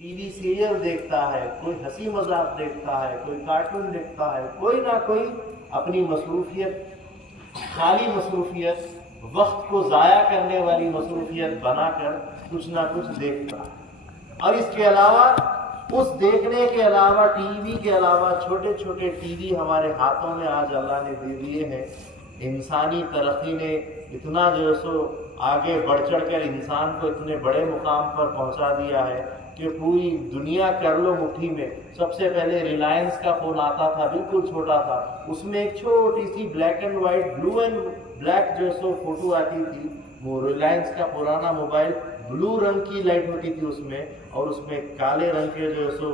T V serial دیکھتا ہے، کوئی ہنسی مذاق دیکھتا ہے، کوئی کارٹون دیکھتا ہے، کوئی نہ کوئی اپنی مصروفیت، خالی مصروفیت، وقت کو ضائع کرنے والی مصروفیت بنا کر کچھ نہ کچھ دیکھتا ہے۔ اور اس کے علاوہ، اس دیکھنے کے علاوہ، ٹی وی کے علاوہ چھوٹے چھوٹے ٹی وی ہمارے ہاتھوں میں آج اللہ نے دے دیے ہیں۔ انسانی ترقی نے اتنا جو سو آگے بڑھ چڑھ کر انسان کو اتنے بڑے مقام پر پہنچا دیا ہے کہ پوری دنیا کر لو مٹھی میں۔ سب سے پہلے ریلائنس کا فون آتا تھا، بالکل چھوٹا تھا، اس میں ایک چھوٹی سی black and white, blue and black جو سو فوٹو آتی تھی۔ وہ ریلائنس کا پرانا موبائل بلو رنگ کی لائٹ ہوتی تھی اس میں، اور اس میں کالے رنگ کے جو سو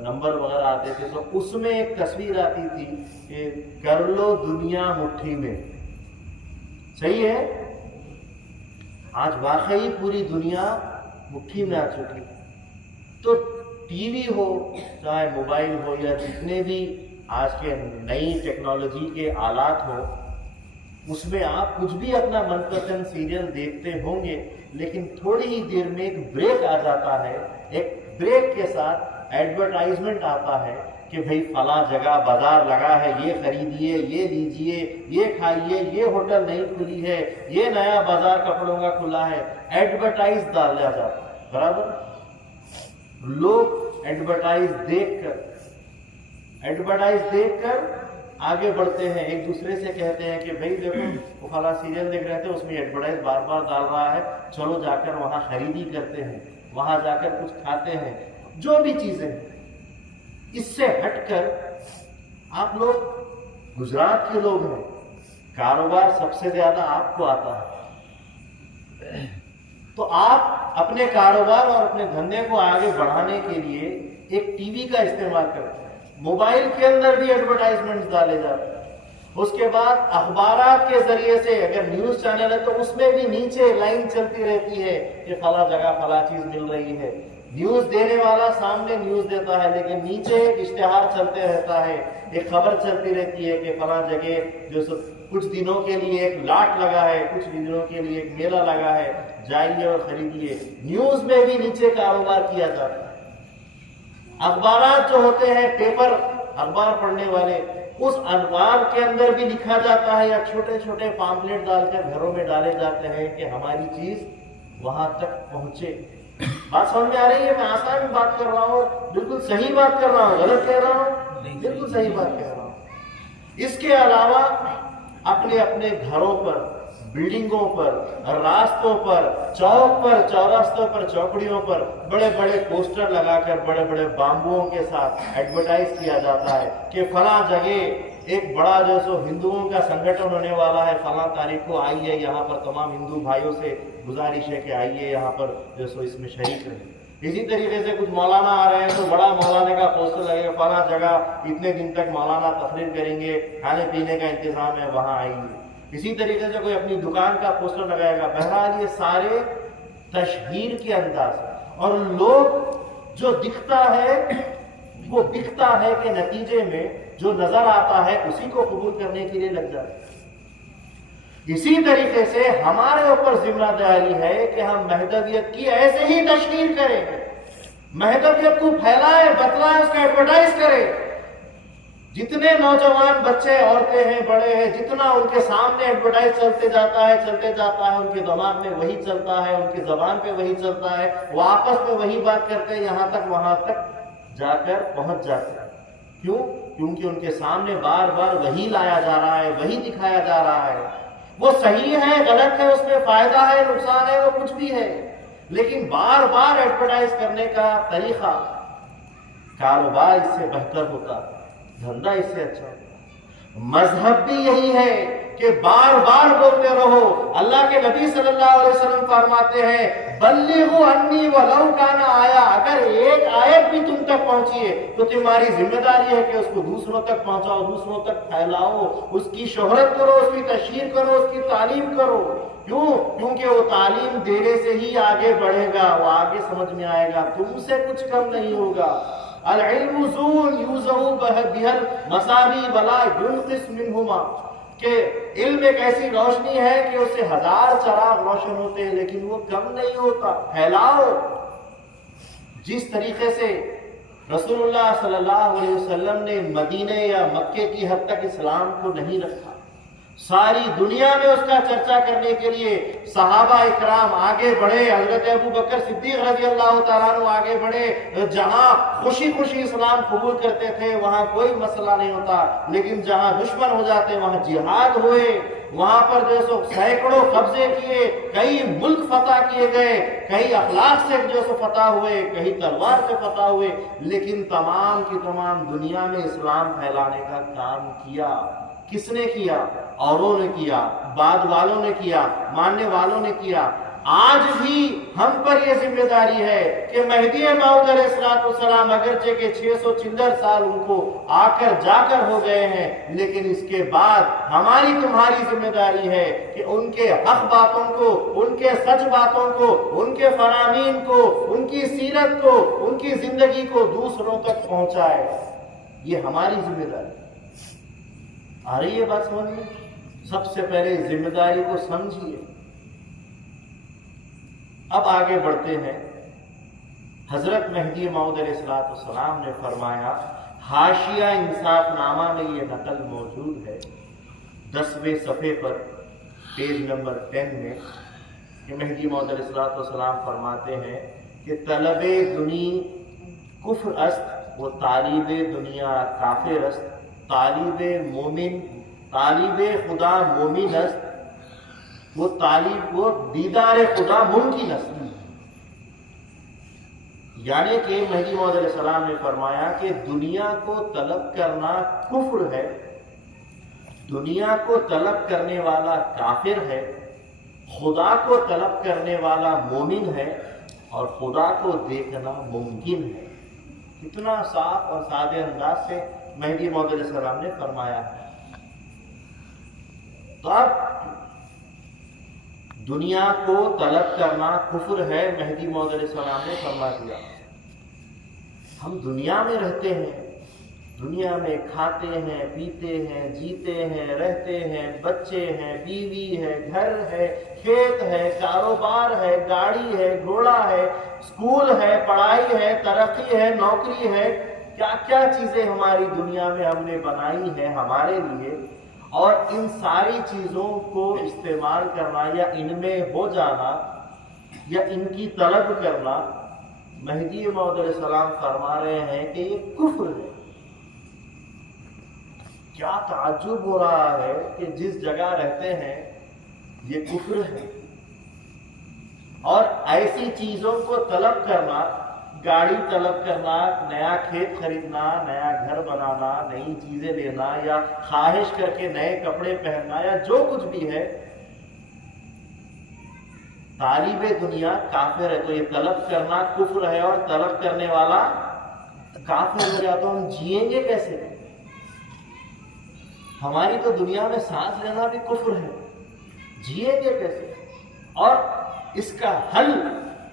نمبر وغیرہ آتے تھے، تو اس میں ایک تصویر آتی تھی کہ کر لو دنیا مٹھی میں۔ صحیح ہے؟ آج واقعی پوری دنیا مٹھی میں آ چکی ہے۔ تو ٹی وی ہو، چاہے موبائل ہو، یا جتنے بھی آج کے نئی ٹیکنالوجی کے آلات ہوں، اس میں آپ کچھ بھی اپنا من پسند سیریل دیکھتے ہوں گے، لیکن تھوڑی ہی دیر میں ایک بریک آ جاتا ہے۔ ایک بریک کے ساتھ ایڈورٹائزمنٹ آتا ہے کہ بھئی فلاں جگہ بازار لگا ہے، یہ خریدیے، یہ لیجئے، یہ کھائیے، یہ ہوٹل نہیں کھلی ہے، یہ نیا بازار کپڑوں کا کھلا ہے۔ ایڈورٹائز ڈالا جاتا ہے، برابر؟ لوگ ایڈورٹائز دیکھ کر آگے بڑھتے ہیں، ایک دوسرے سے کہتے ہیں کہ بھئی دیکھو وہ فلاں سیریل دیکھ رہے تھے، اس میں ایڈورٹائز بار بار ڈال رہا ہے، چلو جا کر وہاں خریدی کرتے ہیں، وہاں جا کر کچھ کھاتے ہیں۔ جو بھی چیزیں، اس سے ہٹ کر آپ لوگ گجرات کے لوگ ہیں، کاروبار سب سے زیادہ آپ کو آتا ہے، تو آپ اپنے کاروبار اور اپنے دھندے کو آگے بڑھانے کے لیے ایک ٹی وی کا استعمال کرتے ہیں۔ موبائل کے اندر بھی ایڈورٹائزمنٹ ڈالے جاتے ہیں۔ اس کے بعد اخبارات کے ذریعے سے، اگر نیوز چینل ہے تو اس میں بھی نیچے لائن چلتی رہتی ہے کہ فلاں جگہ فلاں چیز مل رہی ہے۔ نیوز دینے والا سامنے نیوز دیتا ہے، لیکن نیچے ایک اشتہار چلتے رہتا ہے، ایک خبر چلتی رہتی ہے کہ فلاں جگہ جو کچھ دنوں کے لیے ایک لاٹ لگا ہے، کچھ دنوں کے لیے ایک میلہ لگا ہے، جائیے اور خریدیے۔ نیوز میں بھی نیچے کاروبار کیا جاتا ہے۔ اخبارات جو ہوتے ہیں، پیپر، اخبار پڑھنے والے، اس اخبار کے اندر بھی لکھا جاتا ہے، یا چھوٹے چھوٹے پامپلیٹ ڈال کر گھروں میں ڈالے جاتے ہیں کہ ہماری چیز وہاں تک پہنچے۔ بات سمجھ میں آ رہی ہے؟ میں آسان بات کر رہا ہوں، بالکل صحیح بات کر رہا ہوں، غلط کہہ رہا ہوں؟ بالکل صحیح بات کہہ رہا ہوں۔ اس کے علاوہ اپنے اپنے گھروں پر، بلڈنگوں پر، راستوں پر، چوک پر، چوراستوں پر، چوکڑیوں پر بڑے بڑے پوسٹر لگا کر بڑے بڑے بامبوؤں کے ساتھ ایڈورٹائز کیا جاتا ہے کہ فلاں جگہ ایک بڑا جو سو ہندوؤں کا سنگٹھن ہونے والا ہے، فلاں تاریخ کو آئیے، یہاں پر تمام ہندو بھائیوں سے گزارش ہے کہ آئیے یہاں پر جو سو اس میں شریک رہیں۔ اسی طریقے سے کچھ مولانا آ رہے ہیں تو بڑا مولانا کا پوسٹر لگے گا، فلاں جگہ اتنے دن تک مولانا تقریر کریں گے، کھانے پینے کا انتظام ہے، وہاں آئیے۔ اسی طریقے سے کوئی اپنی دکان کا پوسٹر لگائے گا۔ بہرحال یہ سارے تشہیر کے انداز ہیں، اور لوگ جو دکھتا ہے وہ بکتا ہے کہ نتیجے میں جو نظر آتا ہے اسی کو قبول کرنے کے لیے لگ جاتے ہیں۔ اسی طریقے سے ہمارے اوپر ذمہ داری ہے کہ ہم مہدویت کی ایسے ہی تشہیر کریں، مہدویت کو پھیلائیں، بتلائیں، اس کا ایڈورٹائز کریں۔ جتنے نوجوان بچے، عورتیں ہیں، بڑے ہیں، جتنا ان کے سامنے ایڈورٹائز چلتے جاتا ہے، ان کے دماغ میں وہی چلتا ہے، ان کی زبان پہ وہی چلتا ہے، وہ آپس میں وہی بات کرتے ہیں، یہاں تک وہاں تک جا کر پہنچ جاتے ہیں۔ کیوں؟ کیونکہ ان کے سامنے بار بار وہی لایا جا رہا ہے، وہی دکھایا جا رہا ہے۔ وہ صحیح ہے، غلط ہے، اس میں فائدہ ہے، نقصان ہے، وہ کچھ بھی ہے، لیکن بار بار ایڈورٹائز کرنے کا طریقہ، کاروبار اس سے بہتر ہوتا ہے، دھندا اس سے اچھا ہوتا ہے۔ مذہب بھی یہی ہے کہ بار بار بولتے رہو۔ اللہ کے نبی صلی اللہ علیہ وسلم فرماتے ہیں، بلغوا انی ولو کان آیا، اگر ایک آیت بھی تم تک پہنچی ہے تو تمہاری ذمہ داری ہے کہ اس کو دوسروں تک پہنچاؤ، دوسروں تک پھیلاؤ، اس کی شہرت کرو، اس کی تشہیر کرو، اس کی تعلیم کرو۔ کیوں؟ کیونکہ وہ تعلیم دینے سے ہی آگے بڑھے گا، وہ آگے سمجھ میں آئے گا، تم سے کچھ کم نہیں ہوگا۔ العلم زون یوزع بہ المصابیح ولا ينقص منہما، کہ علم ایک ایسی روشنی ہے کہ اس سے 1000 چراغ روشن ہوتے ہیں لیکن وہ کم نہیں ہوتا۔ پھیلاؤ، جس طریقے سے رسول اللہ صلی اللہ علیہ وسلم نے مدینے یا مکے کی حد تک اسلام کو نہیں رکھا، ساری دنیا میں اس کا چرچا کرنے کے لیے صحابہ اکرام آگے بڑھے، حضرت ابو بکر صدیق رضی اللہ تعالیٰ عنہ آگے بڑھے، جہاں خوشی خوشی اسلام قبول کرتے تھے وہاں کوئی مسئلہ نہیں ہوتا، لیکن جہاں دشمن ہو جاتے وہاں جہاد ہوئے، وہاں پر جو سو سینکڑوں قبضے کیے، کئی ملک فتح کیے گئے، کئی اخلاق سے جو سو فتح ہوئے، کئی تلوار سے فتح ہوئے، لیکن تمام کی تمام دنیا میں اسلام پھیلانے کا کام کیا۔ کس نے کیا؟ اوروں نے کیا، بعد والوں نے کیا، ماننے والوں نے کیا۔ آج بھی ہم پر یہ ذمہ داری ہے کہ مہدی موعود علیہ السلام اگرچہ کہ 600 چندر سال ان کو آ کر جا کر ہو گئے ہیں، لیکن اس کے بعد ہماری تمہاری ذمہ داری ہے کہ ان کے حق باتوں کو، ان کے سچ باتوں کو، ان کے فرامین کو، ان کی سیرت کو، ان کی زندگی کو دوسروں تک پہنچائے۔ یہ ہماری ذمہ داری ہے۔ آ رہی ہے بات سمجھ میں؟ سب سے پہلے ذمہ داری کو سمجھیے۔ اب آگے بڑھتے ہیں۔ حضرت مہدی موعود علیہ السلام نے فرمایا، حاشیہ انصاف نامہ میں یہ نقل موجود ہے 10ویں صفحے پر پیج نمبر 10 میں، کہ مہدی موعود علیہ السلام فرماتے ہیں کہ طلب دنی کفر است و طالب دنیا کافر است، طالب خدا مومن است، وہ دیدار خدا ممکن است۔ یعنی کہ مہدی موعود علیہ السلام نے فرمایا کہ دنیا کو طلب کرنا کفر ہے، دنیا کو طلب کرنے والا کافر ہے، خدا کو طلب کرنے والا مومن ہے، اور خدا کو دیکھنا ممکن ہے۔ کتنا صاف اور سادے انداز سے مہدی موعود علیہ السلام نے فرمایا ہے۔ تو اب دنیا کو طلب کرنا کفر ہے، مہدی موعود علیہ السلام نے فرما دیا۔ ہم دنیا میں رہتے ہیں، دنیا میں کھاتے ہیں، پیتے ہیں، جیتے ہیں، رہتے ہیں، بچے ہیں، بیوی ہے، گھر ہے، کھیت ہے، کاروبار ہے، گاڑی ہے، گھوڑا ہے، اسکول ہے، پڑھائی ہے، ترقی ہے، نوکری ہے، کیا کیا چیزیں ہماری دنیا میں ہم نے بنائی ہیں ہمارے لیے، اور ان ساری چیزوں کو استعمال کرنا یا ان میں ہو جانا یا ان کی طلب کرنا، مہدی موعود علیہ السلام فرما رہے ہیں کہ یہ کفر ہے۔ کیا تعجب ہو رہا ہے کہ جس جگہ رہتے ہیں یہ کفر ہے، اور ایسی چیزوں کو طلب کرنا، گاڑی طلب کرنا، نیا کھیت خریدنا، نیا گھر بنانا، نئی چیزیں لینا، یا خواہش کر کے نئے کپڑے پہننا، یا جو کچھ بھی ہے، طالب دنیا کافر ہے۔ تو یہ طلب کرنا کفر ہے، اور طلب کرنے والا کافر ہو جاتا، ہم جئیں گے کیسے؟ ہماری تو دنیا میں سانس لینا بھی کفر ہے، جئیں گے کیسے؟ اور اس کا حل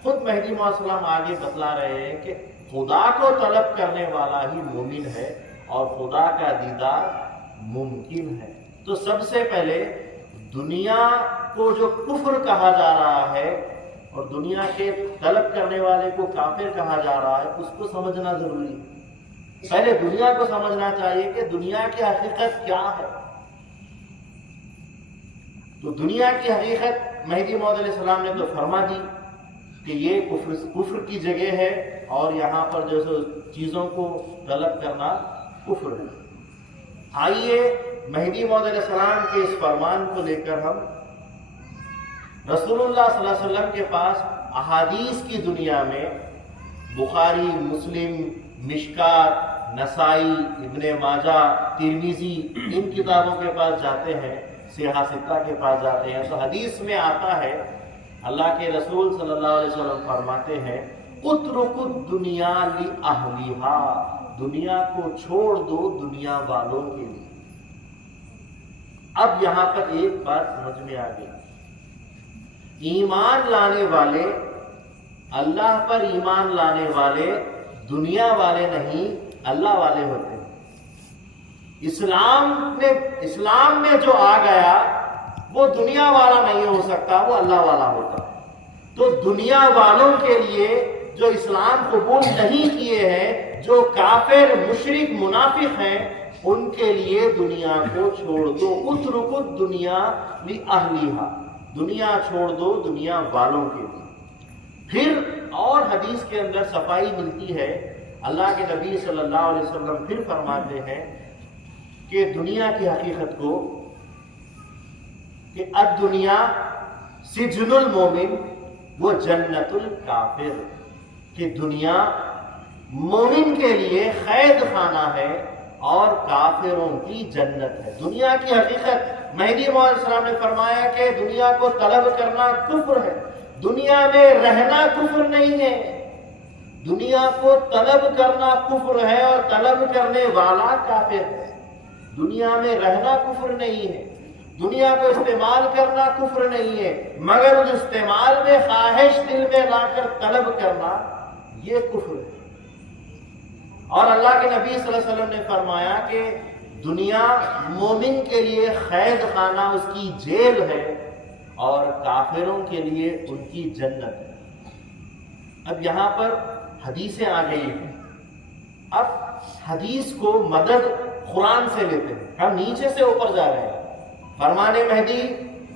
خود مہدی موعود علیہ السلام آگے بتلا رہے ہیں کہ خدا کو طلب کرنے والا ہی مومن ہے، اور خدا کا دیدار ممکن ہے۔ تو سب سے پہلے دنیا کو جو کفر کہا جا رہا ہے اور دنیا کے طلب کرنے والے کو کافر کہا جا رہا ہے، اس کو سمجھنا ضروری ہے۔ پہلے دنیا کو سمجھنا چاہیے کہ دنیا کی حقیقت کیا ہے۔ تو دنیا کی حقیقت مہدی موعود علیہ السلام نے تو فرما دی کہ یہ کفر کی جگہ ہے، اور یہاں پر جو چیزوں کو طلب کرنا کفر ہے۔ آئیے مہدی موعود علیہ السلام کے اس فرمان کو لے کر ہم رسول اللہ صلی اللہ علیہ وسلم کے پاس احادیث کی دنیا میں بخاری، مسلم، مشکات، نسائی، ابن ماجہ، ترمذی، ان کتابوں کے پاس جاتے ہیں، سیاہ ستہ کے پاس جاتے ہیں، تو حدیث میں آتا ہے، اللہ کے رسول صلی اللہ علیہ وسلم فرماتے ہیں، اترکوا الدنیا لأہلہا، دنیا کو چھوڑ دو دنیا والوں کے لیے۔ اب یہاں پر ایک بات سمجھ میں آ گئی، ایمان لانے والے، اللہ پر ایمان لانے والے دنیا والے نہیں، اللہ والے ہوتے ہیں۔ اسلام میں جو آ گیا وہ دنیا والا نہیں ہو سکتا، وہ اللہ والا ہوتا ہے۔ تو دنیا والوں کے لیے جو اسلام قبول نہیں کیے ہیں، جو کافر مشرک منافق ہیں، ان کے لیے دنیا کو چھوڑ دو، اترکوا الدنیا لأہلیہا، دنیا چھوڑ دو دنیا والوں کے لیے۔ پھر اور حدیث کے اندر صفائی ملتی ہے، اللہ کے نبی صلی اللہ علیہ وسلم پھر فرماتے ہیں کہ دنیا کی حقیقت کو کہ الدنیا سجن المومن و جنت الکافر، کہ دنیا مومن کے لیے قید خانہ ہے اور کافروں کی جنت ہے۔ دنیا کی حقیقت مہدی موعود علیہ السلام نے فرمایا کہ دنیا کو طلب کرنا کفر ہے، دنیا میں رہنا کفر نہیں ہے، دنیا کو طلب کرنا کفر ہے اور طلب کرنے والا کافر ہے۔ دنیا میں رہنا کفر نہیں ہے، دنیا کو استعمال کرنا کفر نہیں ہے، مگر اس استعمال میں خواہش دل میں لا کر طلب کرنا یہ کفر ہے۔ اور اللہ کے نبی صلی اللہ علیہ وسلم نے فرمایا کہ دنیا مومن کے لیے قید خانہ، اس کی جیل ہے، اور کافروں کے لیے ان کی جنت ہے۔ اب یہاں پر حدیثیں آ گئی ہیں، اب حدیث کو مدد قرآن سے لیتے ہیں، ہم نیچے سے اوپر جا رہے ہیں۔ فرمان مہدی،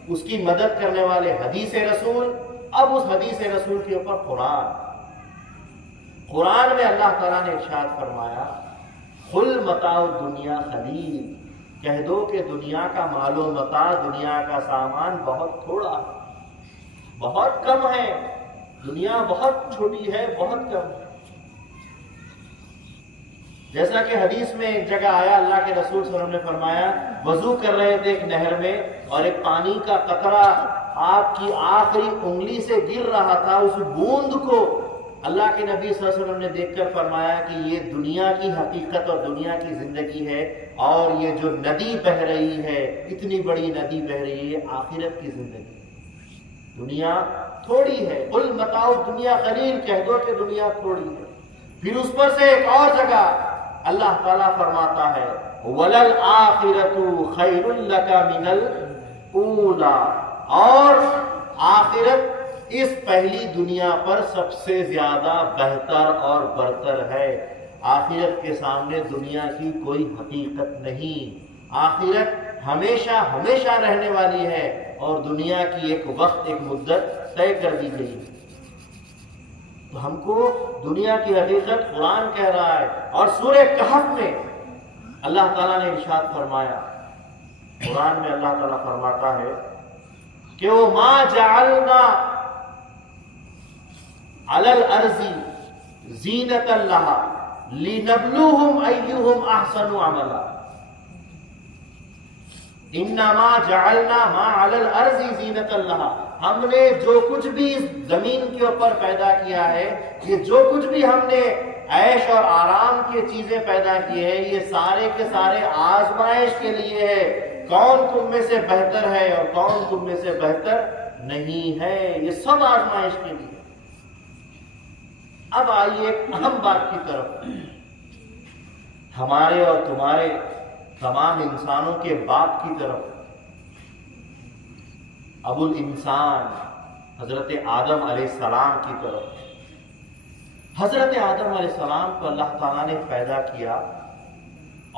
اس کی مدد کرنے والے حدیث رسول، اب اس حدیث رسول کے اوپر قرآن میں اللہ تعالیٰ نے ارشاد فرمایا، قل متاع الدنیا قلیل، کہہ دو کہ دنیا کا مال و متاع، دنیا کا سامان بہت تھوڑا ہے، بہت کم ہے، دنیا بہت چھوٹی ہے، بہت کم ہے۔ جیسا کہ حدیث میں ایک جگہ آیا، اللہ کے رسول صلی اللہ علیہ وسلم نے فرمایا، وضو کر رہے تھے ایک نہر میں، اور ایک پانی کا قطرہ آپ کی آخری انگلی سے گر رہا تھا، اس بوند کو اللہ کے نبی صلی اللہ علیہ وسلم نے دیکھ کر فرمایا کہ یہ دنیا کی حقیقت اور دنیا کی زندگی ہے، اور یہ جو ندی بہہ رہی ہے، اتنی بڑی ندی بہہ رہی ہے، آخرت کی زندگی۔ دنیا تھوڑی ہے، قل متاع الدنیا قلیل، کہہ دو کہ دنیا تھوڑی ہے۔ پھر اس پر سے ایک اور جگہ اللہ تعالیٰ فرماتا ہے، وَلَلْآخِرَةُ خَيْرٌ لَكَ مِنَ الْأُولَى، اور آخرت اس پہلی دنیا پر سب سے زیادہ بہتر اور برتر ہے۔ آخرت کے سامنے دنیا کی کوئی حقیقت نہیں، آخرت ہمیشہ ہمیشہ رہنے والی ہے، اور دنیا کی ایک وقت، ایک مدت طے کر دی گئی ہے۔ تو ہم کو دنیا کی حقیقت قرآن کہہ رہا ہے، اور سورہ کہف میں اللہ تعالیٰ نے ارشاد فرمایا، قرآن میں اللہ تعالیٰ فرماتا ہے کہ وہ ما جعلنا علی الارض زینۃ لها لنبلوہم ایہم احسن عملا، انما جعلنا ما علی الارض زینۃ لها، ہم نے جو کچھ بھی اس زمین کے اوپر پیدا کیا ہے، یہ جو کچھ بھی ہم نے عیش اور آرام کی چیزیں پیدا کی ہے، یہ سارے کے سارے آزمائش کے لیے ہے، کون تم میں سے بہتر ہے اور کون تم میں سے بہتر نہیں ہے، یہ سب آزمائش کے لیے۔ اب آئیے ایک اہم بات کی طرف، ہمارے اور تمہارے تمام انسانوں کے باپ کی طرف، ابو الانسان حضرت آدم علیہ السلام کی طرف۔ حضرت آدم علیہ السلام کو اللہ تعالیٰ نے پیدا کیا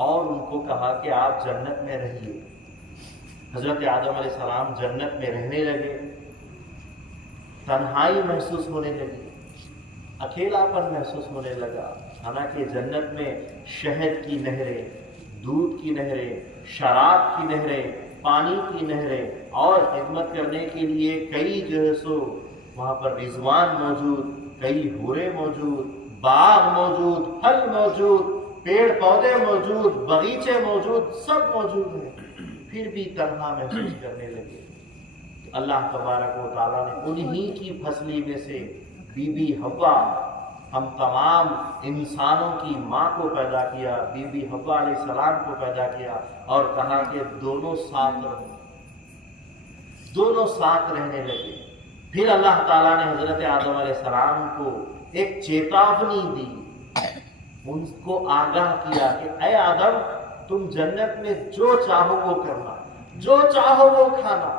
اور ان کو کہا کہ آپ جنت میں رہیے۔ حضرت آدم علیہ السلام جنت میں رہنے لگے، تنہائی محسوس ہونے لگی، اکیلا پن محسوس ہونے لگا، حالانکہ جنت میں شہد کی نہریں، دودھ کی نہریں، شراب کی نہریں، پانی کی نہریں، اور خدمت کرنے کے لیے کئی جو ہے سو وہاں پر رضوان موجود، کئی حوریں موجود، باغ موجود، پھل موجود، پیڑ پودے موجود، باغیچے موجود، سب موجود ہیں، پھر بھی تنہا محسوس کرنے لگے۔ اللہ تبارک و تعالیٰ نے انہی کی پھسلی میں سے بی بی حوا، ہم تمام انسانوں کی ماں کو پیدا کیا، بی بی حوا علیہ السلام کو پیدا کیا، اور کہا کہ دونوں ساتھ رہو، دونوں ساتھ رہنے لگے۔ پھر اللہ تعالیٰ نے حضرت آدم علیہ السلام کو ایک چیتاونی دی، ان کو آگاہ کیا کہ اے آدم، تم جنت میں جو چاہو وہ کرنا، جو چاہو وہ کھانا۔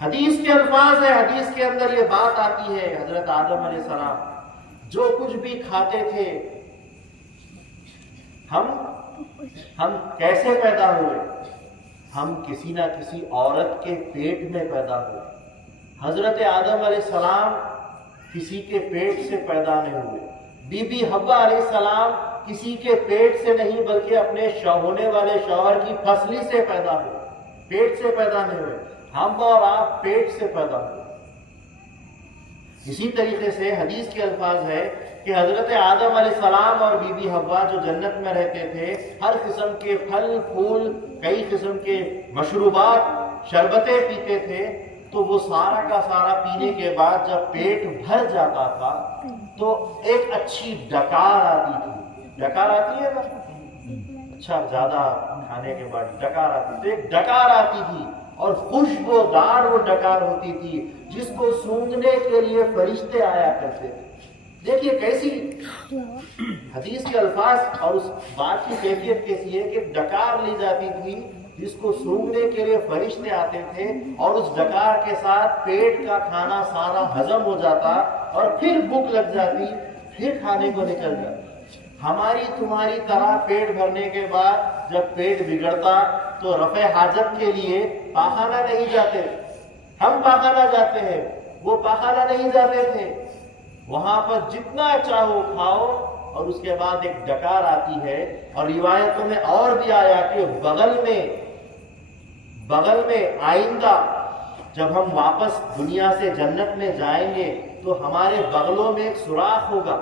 حدیث کے الفاظ ہے، حدیث کے اندر یہ بات آتی ہے، حضرت آدم علیہ السلام جو کچھ بھی کھاتے تھے، ہم کیسے پیدا ہوئے؟ ہم کسی نہ کسی عورت کے پیٹ میں پیدا ہوئے۔ حضرت آدم علیہ السلام کسی کے پیٹ سے پیدا نہیں ہوئے، بی بی حوا علیہ السلام کسی کے پیٹ سے نہیں بلکہ اپنے ہونے والے شوہر کی پھسلی سے پیدا ہوئے، پیٹ سے پیدا نہیں ہوئے۔ ہم اور آپ پیٹ سے پیدا ہوئے۔ اسی طریقے سے حدیث کے الفاظ ہے کہ حضرت آدم علیہ السلام اور بی بی حوا جو جنت میں رہتے تھے، ہر قسم کے پھل پھول، کئی قسم کے مشروبات، شربتیں پیتے تھے، تو وہ سارا کا سارا پینے کے بعد جب پیٹ بھر جاتا تھا تو ایک اچھی ڈکار آتی تھی۔ ڈکار آتی ہے نا؟ اچھا، زیادہ کھانے کے بعد ڈکار آتی تھی، ایک ڈکار آتی تھی اور خوشبودار وہ ڈکار ہوتی تھی جس کو سونگھنے کے لیے فرشتے آیا کرتے تھے۔ دیکھیے کیسی حدیث کے الفاظ اور اس بات کی کیفیت کیسی ہے کہ ڈکار لی جاتی تھی جس کو سونگھنے کے لیے فرشتے آتے تھے، اور اس ڈکار کے ساتھ پیٹ کا کھانا سارا ہضم ہو جاتا اور پھر بھوک لگ جاتی، پھر کھانے کو نکل جاتا۔ ہماری تمہاری طرح پیٹ بھرنے کے بعد جب پیٹ بگڑتا تو رفع حاجت کے لیے پاخانہ نہیں جاتے، ہم پاخانہ جاتے ہیں، وہ پاخانہ نہیں جاتے تھے۔ وہاں پر جتنا چاہو کھاؤ، اور اس کے بعد ایک ڈکار آتی ہے، اور روایتوں میں اور بھی آیا کہ بغل میں آئندہ جب ہم واپس دنیا سے جنت میں جائیں گے تو ہمارے بغلوں میں ایک سوراخ ہوگا،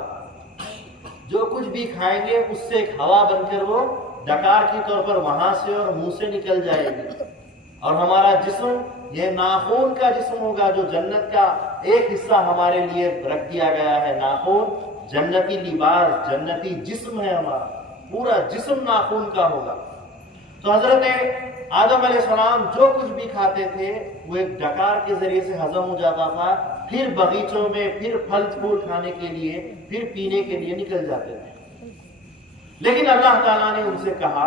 جو کچھ بھی کھائیں گے اس سے ایک ہوا بن کر وہ ڈکار کی طور پر وہاں سے اور منہ سے نکل جائے گی، اور ہمارا جسم یہ ناخون کا جسم ہوگا، جو جنت کا ایک حصہ ہمارے لیے رکھ دیا گیا ہے۔ ناخون جنتی لباس، جنتی جسم ہے، ہمارا پورا جسم ناخون کا ہوگا۔ تو حضرت آدم علیہ السلام جو کچھ بھی کھاتے تھے وہ ایک ڈکار کے ذریعے سے ہضم ہو جاتا تھا، پھر باغیچوں میں، پھر پھل پھول کھانے کے لیے، پھر پینے کے لیے نکل جاتے تھے۔ لیکن اللہ تعالیٰ نے ان سے کہا،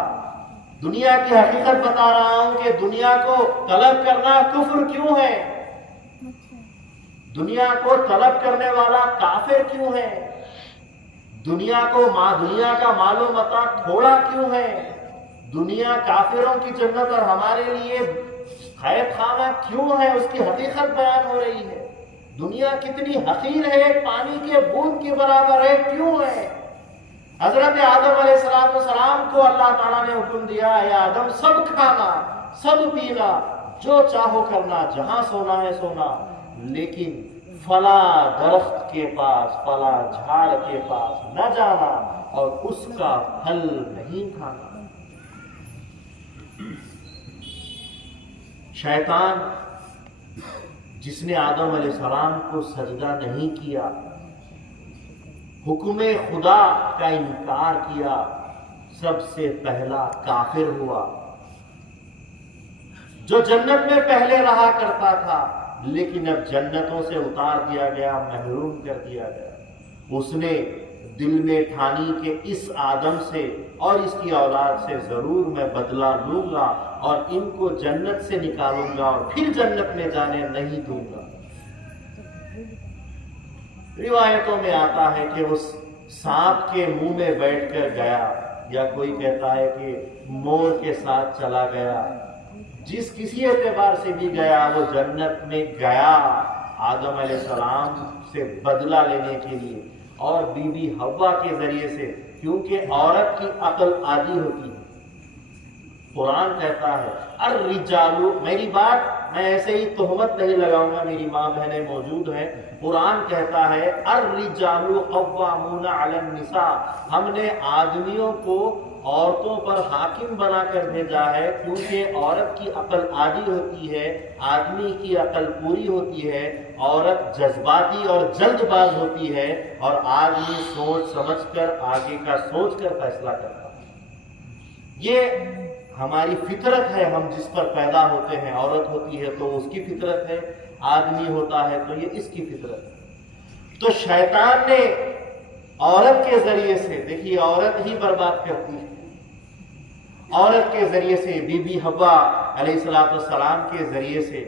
دنیا کی حقیقت بتا رہا ہوں کہ دنیا کو طلب کرنا کفر کیوں ہے؟ دنیا کو طلب کرنے والا کافر کیوں ہے؟ دنیا کا مال و متاع تھوڑا کیوں ہے؟ دنیا کافروں کی جنت اور ہمارے لیے خیر خانہ کیوں ہے؟ اس کی حقیقت بیان ہو رہی ہے۔ دنیا کتنی حقیر ہے، پانی کے بوند کے برابر ہے، کیوں ہے؟ حضرت آدم علیہ السلام کو اللہ تعالیٰ نے حکم دیا، اے آدم سب کھانا، سب پینا، جو چاہو کرنا، جہاں سونا ہے سونا، لیکن فلاں درخت کے پاس، فلاں جھاڑ کے پاس نہ جانا اور اس کا پھل نہیں کھانا۔ شیطان جس نے آدم علیہ السلام کو سجدہ نہیں کیا، حکم خدا کا انکار کیا، سب سے پہلا کافر ہوا۔ جو جنت میں پہلے رہا کرتا تھا لیکن اب جنتوں سے اتار دیا گیا، محروم کر دیا گیا، اس نے دل میں ٹھانی کہ اس آدم سے اور اس کی اولاد سے ضرور میں بدلہ لوں گا اور ان کو جنت سے نکالوں گا اور پھر جنت میں جانے نہیں دوں گا۔ روایتوں میں آتا ہے کہ اس سانپ کے منہ میں بیٹھ کر گیا، یا کوئی کہتا ہے کہ مور کے ساتھ چلا گیا، جس کسی اعتبار سے بھی گیا وہ جنت میں گیا آدم علیہ السلام سے بدلہ لینے کے لیے، اور بی بی حوا کے ذریعے سے، کیونکہ عورت کی عقل عادی ہوتی ہے۔ قرآن کہتا ہے الرجال، میری بات میں ایسے ہی تہمت نہیں لگاؤں گا، میری ماں بہنیں موجود ہیں، قرآن کہتا ہے الرجال قوامون علی النساء، ہم نے آدمیوں کو عورتوں پر حاکم بنا کر بھیجا ہے، کیونکہ عورت کی عقل عادی ہوتی ہے، آدمی کی عقل پوری ہوتی ہے، عورت جذباتی اور جلد باز ہوتی ہے، اور آدمی سوچ سمجھ کر آگے کا سوچ کر فیصلہ کرتا ہے۔ یہ ہماری فطرت ہے، ہم جس پر پیدا ہوتے ہیں، عورت ہوتی ہے تو اس کی فطرت ہے، آدمی ہوتا ہے تو یہ اس کی فطرت ہے۔ تو شیطان نے عورت کے ذریعے سے، دیکھیے عورت ہی برباد کرتی ہے، عورت کے ذریعے سے، بی بی حوا علیہ السلام کے ذریعے سے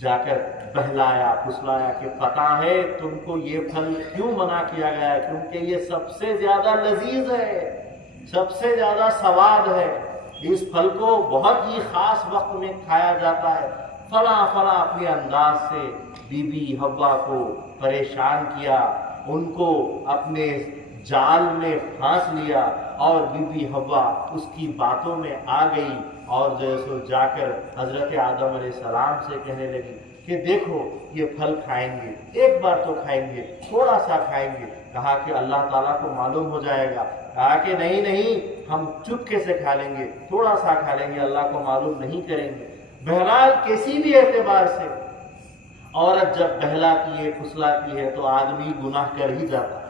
جا کر بہلایا پھسلایا کہ پتہ ہے تم کو یہ پھل کیوں منع کیا گیا ہے، کیونکہ یہ سب سے زیادہ لذیذ ہے، سب سے زیادہ سواد ہے، اس پھل کو بہت ہی خاص وقت میں کھایا جاتا ہے۔ فلاں فلاں اپنے انداز سے بی بی حوا کو پریشان کیا، ان کو اپنے جال میں پھانس لیا، اور بی بی حوا اس کی باتوں میں آ گئی، اور جو ہے سو جا کر حضرت آدم علیہ السلام سے کہنے لگی کہ دیکھو یہ پھل کھائیں گے، ایک بار تو کھائیں گے، تھوڑا سا کھائیں گے۔ کہا کہ اللہ تعالیٰ کو معلوم ہو جائے گا۔ کہا کہ نہیں نہیں، ہم چپکے سے کھا لیں گے، تھوڑا سا کھا لیں گے، اللہ کو معلوم نہیں کریں گے۔ بہرحال کسی بھی اعتبار سے عورت جب بہلاتی ہے پھسلاتی ہے تو آدمی گناہ کر ہی جاتا ہے،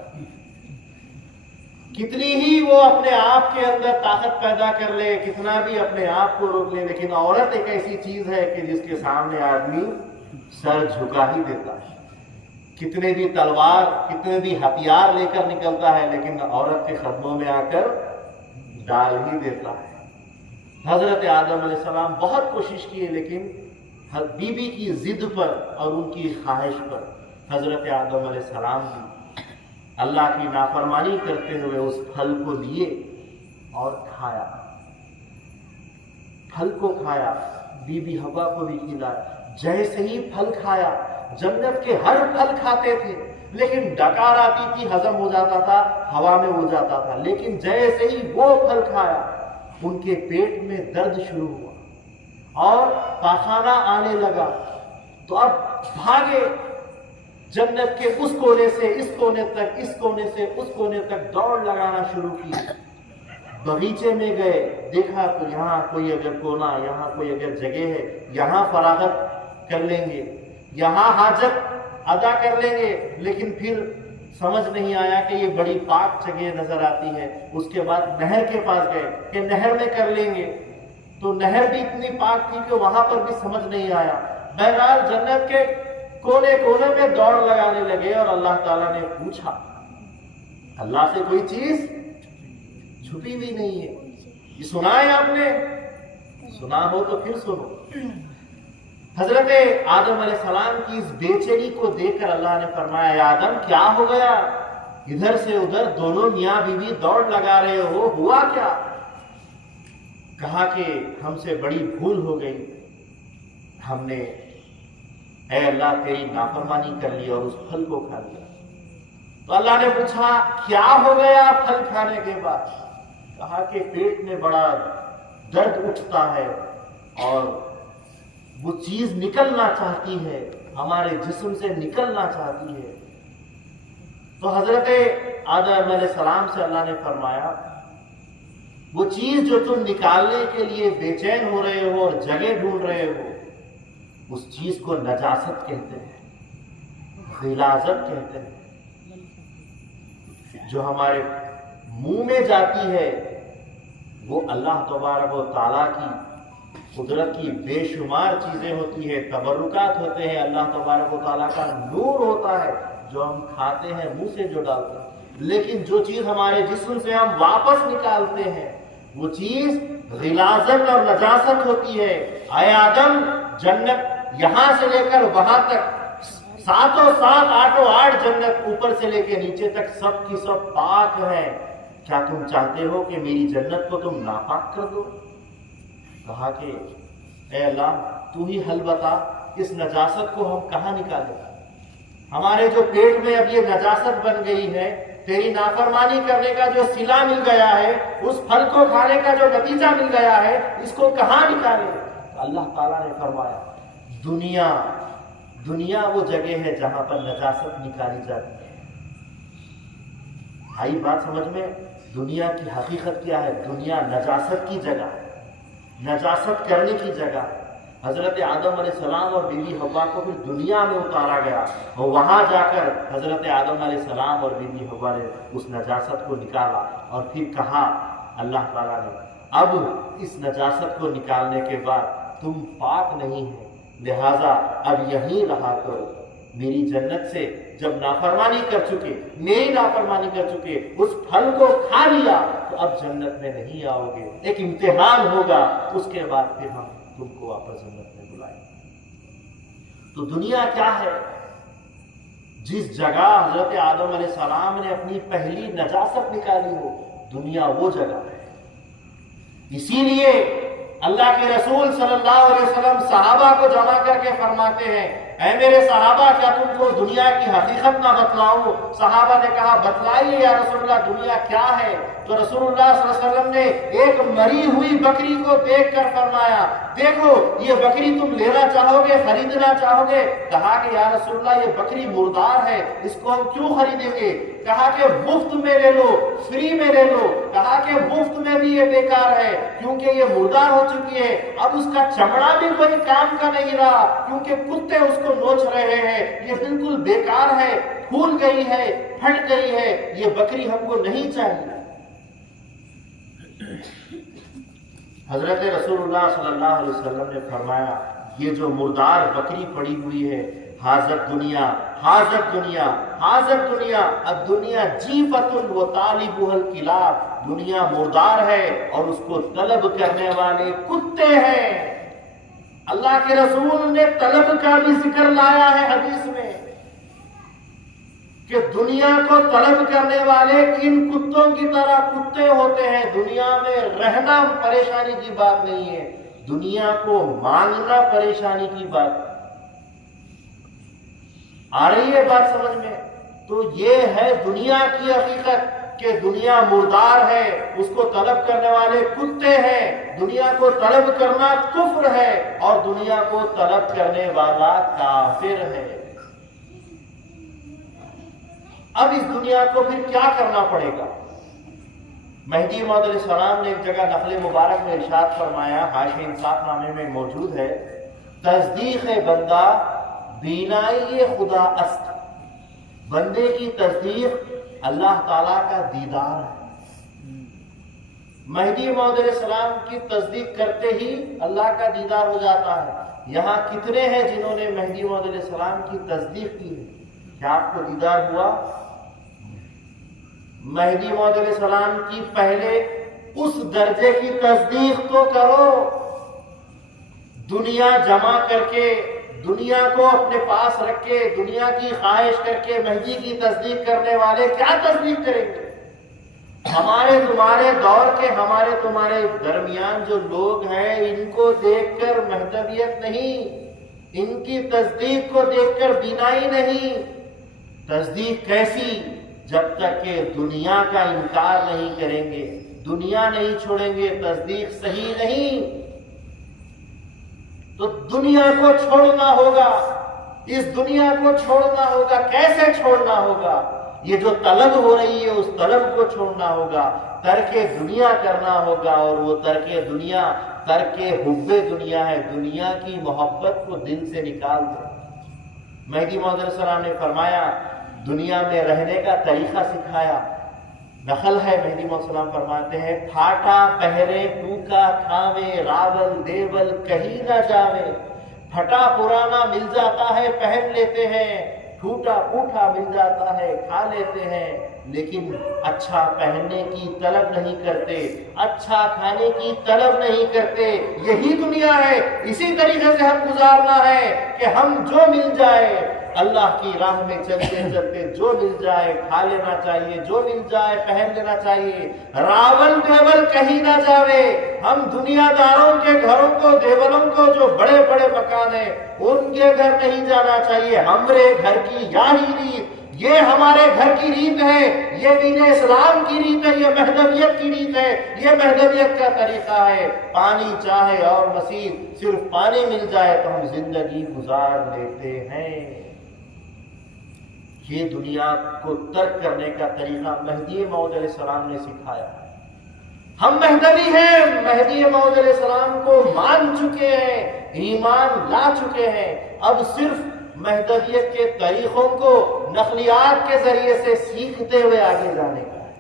کتنی ہی وہ اپنے آپ کے اندر طاقت پیدا کر لے، کتنا بھی اپنے آپ کو روک لے، لیکن عورت ایک ایسی چیز ہے کہ جس کے سامنے آدمی سر جھکا ہی دیتا ہے۔ کتنے بھی تلوار، کتنے بھی ہتھیار لے کر نکلتا ہے، لیکن عورت کے قدموں میں آ کر ڈال ہی دیتا ہے۔ حضرت آدم علیہ السلام بہت کوشش کیے، لیکن بی بی کی ضد پر اور ان کی خواہش پر حضرت آدم علیہ السلام بھی اللہ کی نافرمانی کرتے ہوئے اس پھل کو لیے اور کھایا۔ پھل کو کھایا، بی بی حوا کو بھی کھلایا۔ جیسے ہی پھل کھایا، جنت کے ہر پھل کھاتے تھے لیکن ڈکار آتی تھی، ہضم ہو جاتا تھا، ہوا میں اڑ جاتا تھا، لیکن جیسے ہی وہ پھل کھایا ان کے پیٹ میں درد شروع ہوا اور پاخانہ آنے لگا۔ تو اب بھاگے، جنت کے اس کونے سے اس کونے تک، اس کونے سے اس کونے تک دوڑ لگانا شروع کی۔ باغیچے میں گئے، دیکھا تو یہاں کوئی اگر کونا، یہاں کوئی اگر جگہ ہے، یہاں فراغت کر لیں گے، یہاں حاجت ادا کر لیں گے، لیکن پھر سمجھ نہیں آیا کہ یہ بڑی پاک جگہ نظر آتی ہے۔ اس کے بعد نہر کے پاس گئے کہ نہر میں کر لیں گے، تو نہر بھی اتنی پاک تھی کہ وہاں پر بھی سمجھ نہیں آیا۔ بہرحال جنت کے کونے کونے میں دوڑ لگانے لگے، اور اللہ تعالیٰ نے پوچھا، اللہ سے کوئی چیز چھپی بھی نہیں ہے۔ یہ سنا ہے آپ نے؟ سنا ہو تو پھر سنو۔ حضرت آدم علیہ السلام کی اس بے چینی کو دیکھ کر اللہ نے فرمایا، اے آدم کیا ہو گیا؟ ادھر سے ادھر دونوں میاں بیوی دوڑ لگا رہے ہو، ہوا کیا؟ کہا کہ ہم سے بڑی بھول ہو گئی، ہم نے اے اللہ تیری نافرمانی کر لی اور اس پھل کو کھا لیا۔ تو اللہ نے پوچھا کیا ہو گیا پھل کھانے کے بعد؟ کہا کہ پیٹ میں بڑا درد اٹھتا ہے اور وہ چیز نکلنا چاہتی ہے، ہمارے جسم سے نکلنا چاہتی ہے۔ تو حضرت آدم علیہ السلام سے اللہ نے فرمایا، وہ چیز جو تم نکالنے کے لیے بے چین ہو رہے ہو اور جگہ ڈھونڈ رہے ہو، اس چیز کو نجاست کہتے ہیں، غلاظت کہتے ہیں۔ جو ہمارے منہ میں جاتی ہے وہ اللہ تبارک و تعالیٰ کی قدرت کی بے شمار چیزیں ہوتی ہے، تبرکات ہوتے ہیں، اللہ تبارک و تعالیٰ کا نور ہوتا ہے جو ہم کھاتے ہیں، منہ سے جو ڈالتے ہیں۔ لیکن جو چیز ہمارے جسم سے ہم واپس نکالتے ہیں وہ چیز غلاظت اور نجاست ہوتی ہے۔ اے آدم، جنت یہاں سے لے کر وہاں تک، ساتوں سات آٹھوں آٹھ جنت، اوپر سے لے کے نیچے تک سب کی سب پاک ہے۔ کیا تم چاہتے ہو کہ میری جنت کو تم ناپاک کر دو؟ کہا کہ اے اللہ تو ہی حل بتا، اس نجاست کو ہم کہاں نکالیں؟ ہمارے جو پیٹ میں اب یہ نجاست بن گئی ہے، تیری نافرمانی کرنے کا جو صلہ مل گیا ہے، اس پھل کو کھانے کا جو نتیجہ مل گیا ہے، اس کو کہاں نکالیں؟ اللہ تعالیٰ نے فرمایا، دنیا وہ جگہ ہے جہاں پر نجاست نکالی جاتی ہے۔ آئی بات سمجھ میں؟ دنیا کی حقیقت کیا ہے؟ دنیا نجاست کی جگہ ہے، نجاست کرنے کی جگہ ہے۔ حضرت آدم علیہ السلام اور بی بی حوا کو پھر دنیا میں اتارا گیا، اور وہاں جا کر حضرت آدم علیہ السلام اور بی بی حوا نے اس نجاست کو نکالا، اور پھر کہا اللہ تعالیٰ نے، اب اس نجاست کو نکالنے کے بعد تم پاک نہیں ہو، لہذا اب یہیں رہا کرو۔ میری جنت سے جب نافرمانی کر چکے، میری نافرمانی کر چکے، اس پھل کو کھا لیا، تو اب جنت میں نہیں آؤ گے، ایک امتحان ہوگا، اس کے بعد پھر ہم تم کو واپس جنت میں بلائیں۔ تو دنیا کیا ہے؟ جس جگہ حضرت آدم علیہ السلام نے اپنی پہلی نجاست نکالی ہو، دنیا وہ جگہ ہے۔ اسی لیے اللہ کے رسول صلی اللہ علیہ وسلم صحابہ کو جمع کر کے فرماتے ہیں، اے میرے صحابہ، کیا تم کو دنیا کی حقیقت نہ بتلاؤں؟ صحابہ نے کہا بتلائیے یا رسول اللہ، دنیا کیا ہے؟ تو رسول اللہ صلی اللہ علیہ وسلم نے ایک مری ہوئی بکری کو دیکھ کر فرمایا، دیکھو یہ بکری تم لینا چاہو گے، خریدنا چاہو گے؟ کہا کہ یا رسول اللہ یہ بکری مردار ہے، اس کو ہم کیوں خریدیں گے؟ کہا کہ مفت میں لے لو، فری میں لے لو۔ کہا کہ مفت میں بھی یہ بیکار ہے کیونکہ یہ مردار ہو چکی ہے، اب اس کا چمڑا بھی کوئی کام کا نہیں رہا کیونکہ کتے اس کو نوچ رہے ہیں، یہ بالکل بیکار ہے، پھول گئی ہے، پھٹ گئی ہے، یہ بکری ہم کو نہیں چاہیے۔ حضرت رسول اللہ صلی اللہ علیہ وسلم نے فرمایا، یہ جو مردار بکری پڑی ہوئی ہے، حاضت دنیا، حاضت دنیا، حاضت دنیا، الدنیا جیفۃ وطالبها الکلاب، دنیا مردار ہے اور اس کو طلب کرنے والے کتے ہیں۔ اللہ کے رسول نے طلب کا بھی ذکر لایا ہے حدیث میں کہ دنیا کو طلب کرنے والے ان کتوں کی طرح کتے ہوتے ہیں۔ دنیا میں رہنا پریشانی کی بات نہیں ہے، دنیا کو مانگنا پریشانی کی بات۔ آ رہی ہے بات سمجھ میں؟ تو یہ ہے دنیا کی حقیقت کہ دنیا مردار ہے، اس کو طلب کرنے والے کتے ہیں، دنیا کو طلب کرنا کفر ہے اور دنیا کو طلب کرنے والا کافر ہے۔ اب اس دنیا کو پھر کیا کرنا پڑے گا؟ مہدی موعود علیہ السلام نے ایک جگہ نقل مبارک میں ارشاد فرمایا، حاشیہ انصاف نامے میں موجود ہے، تصدیق بندہ بینائی خدا است، بندے کی تصدیق اللہ تعالیٰ کا دیدار ہے۔ مہدی موعود علیہ السلام کی تصدیق کرتے ہی اللہ کا دیدار ہو جاتا ہے۔ یہاں کتنے ہیں جنہوں نے مہدی موعود علیہ السلام کی تصدیق کی ہے؟ کیا آپ کو دیدار ہوا؟ مہدی موعود علیہ السلام کی پہلے اس درجے کی تصدیق تو کرو۔ دنیا جمع کر کے، دنیا کو اپنے پاس رکھ کے، دنیا کی خواہش کر کے مہدی کی تصدیق کرنے والے کیا تصدیق کریں گے؟ ہمارے تمہارے دور کے، ہمارے تمہارے درمیان جو لوگ ہیں، ان کو دیکھ کر مہدویت نہیں، ان کی تصدیق کو دیکھ کر بینائی نہیں۔ تصدیق کیسی؟ جب تک کہ دنیا کا انکار نہیں کریں گے، دنیا نہیں چھوڑیں گے، تصدیق صحیح نہیں۔ تو دنیا کو چھوڑنا ہوگا، اس دنیا کو چھوڑنا ہوگا۔ کیسے چھوڑنا ہوگا؟ یہ جو طلب ہو رہی ہے اس طلب کو چھوڑنا ہوگا، ترک دنیا کرنا ہوگا، اور وہ ترک دنیا ترک حب دنیا ہے۔ دنیا کی محبت کو دل سے نکال دو۔ مہدی موعود علیہ السلام نے فرمایا، دنیا میں رہنے کا طریقہ سکھایا۔ نقل ہے، مہدی موعود علیہ السلام فرماتے ہیں، پھاٹا پہرے ٹوکا کھاوے، راول دیول کہیں نہ جاوے۔ پھٹا پرانا مل جاتا ہے پہن لیتے ہیں، ٹوٹا پھوٹا مل جاتا ہے کھا لیتے ہیں، لیکن اچھا پہننے کی طلب نہیں کرتے، اچھا کھانے کی طلب نہیں کرتے۔ یہی دنیا ہے، اسی طریقے سے ہم گزارنا ہے کہ ہم جو مل جائے اللہ کی راہ میں چلتے چلتے جو مل جائے کھا لینا چاہیے، جو مل جائے پہن لینا چاہیے، راول دیول کہیں نہ جاوے۔ ہم دنیا داروں کے گھروں کو، دیولوں کو، جو بڑے بڑے مکان ہیں ان کے گھر نہیں جانا چاہیے۔ ہمارے گھر کی یہی ریت، یہ ہمارے گھر کی ریت ہے، یہ دین اسلام کی ریت ہے، یہ مہدویت کی ریت ہے، یہ مہدویت کا طریقہ ہے۔ پانی چاہے اور مزید، صرف پانی مل جائے تو ہم زندگی گزار لیتے ہیں۔ یہ دنیا کو ترک کرنے کا طریقہ مہدی موعود علیہ السلام نے سکھایا۔ ہم مہدوی ہیں، مہدی موعود علیہ السلام کو مان چکے ہیں، ایمان لا چکے ہیں، اب صرف مہدویت کے طریقوں کو نقلیات کے ذریعے سے سیکھتے ہوئے آگے جانے کا ہے۔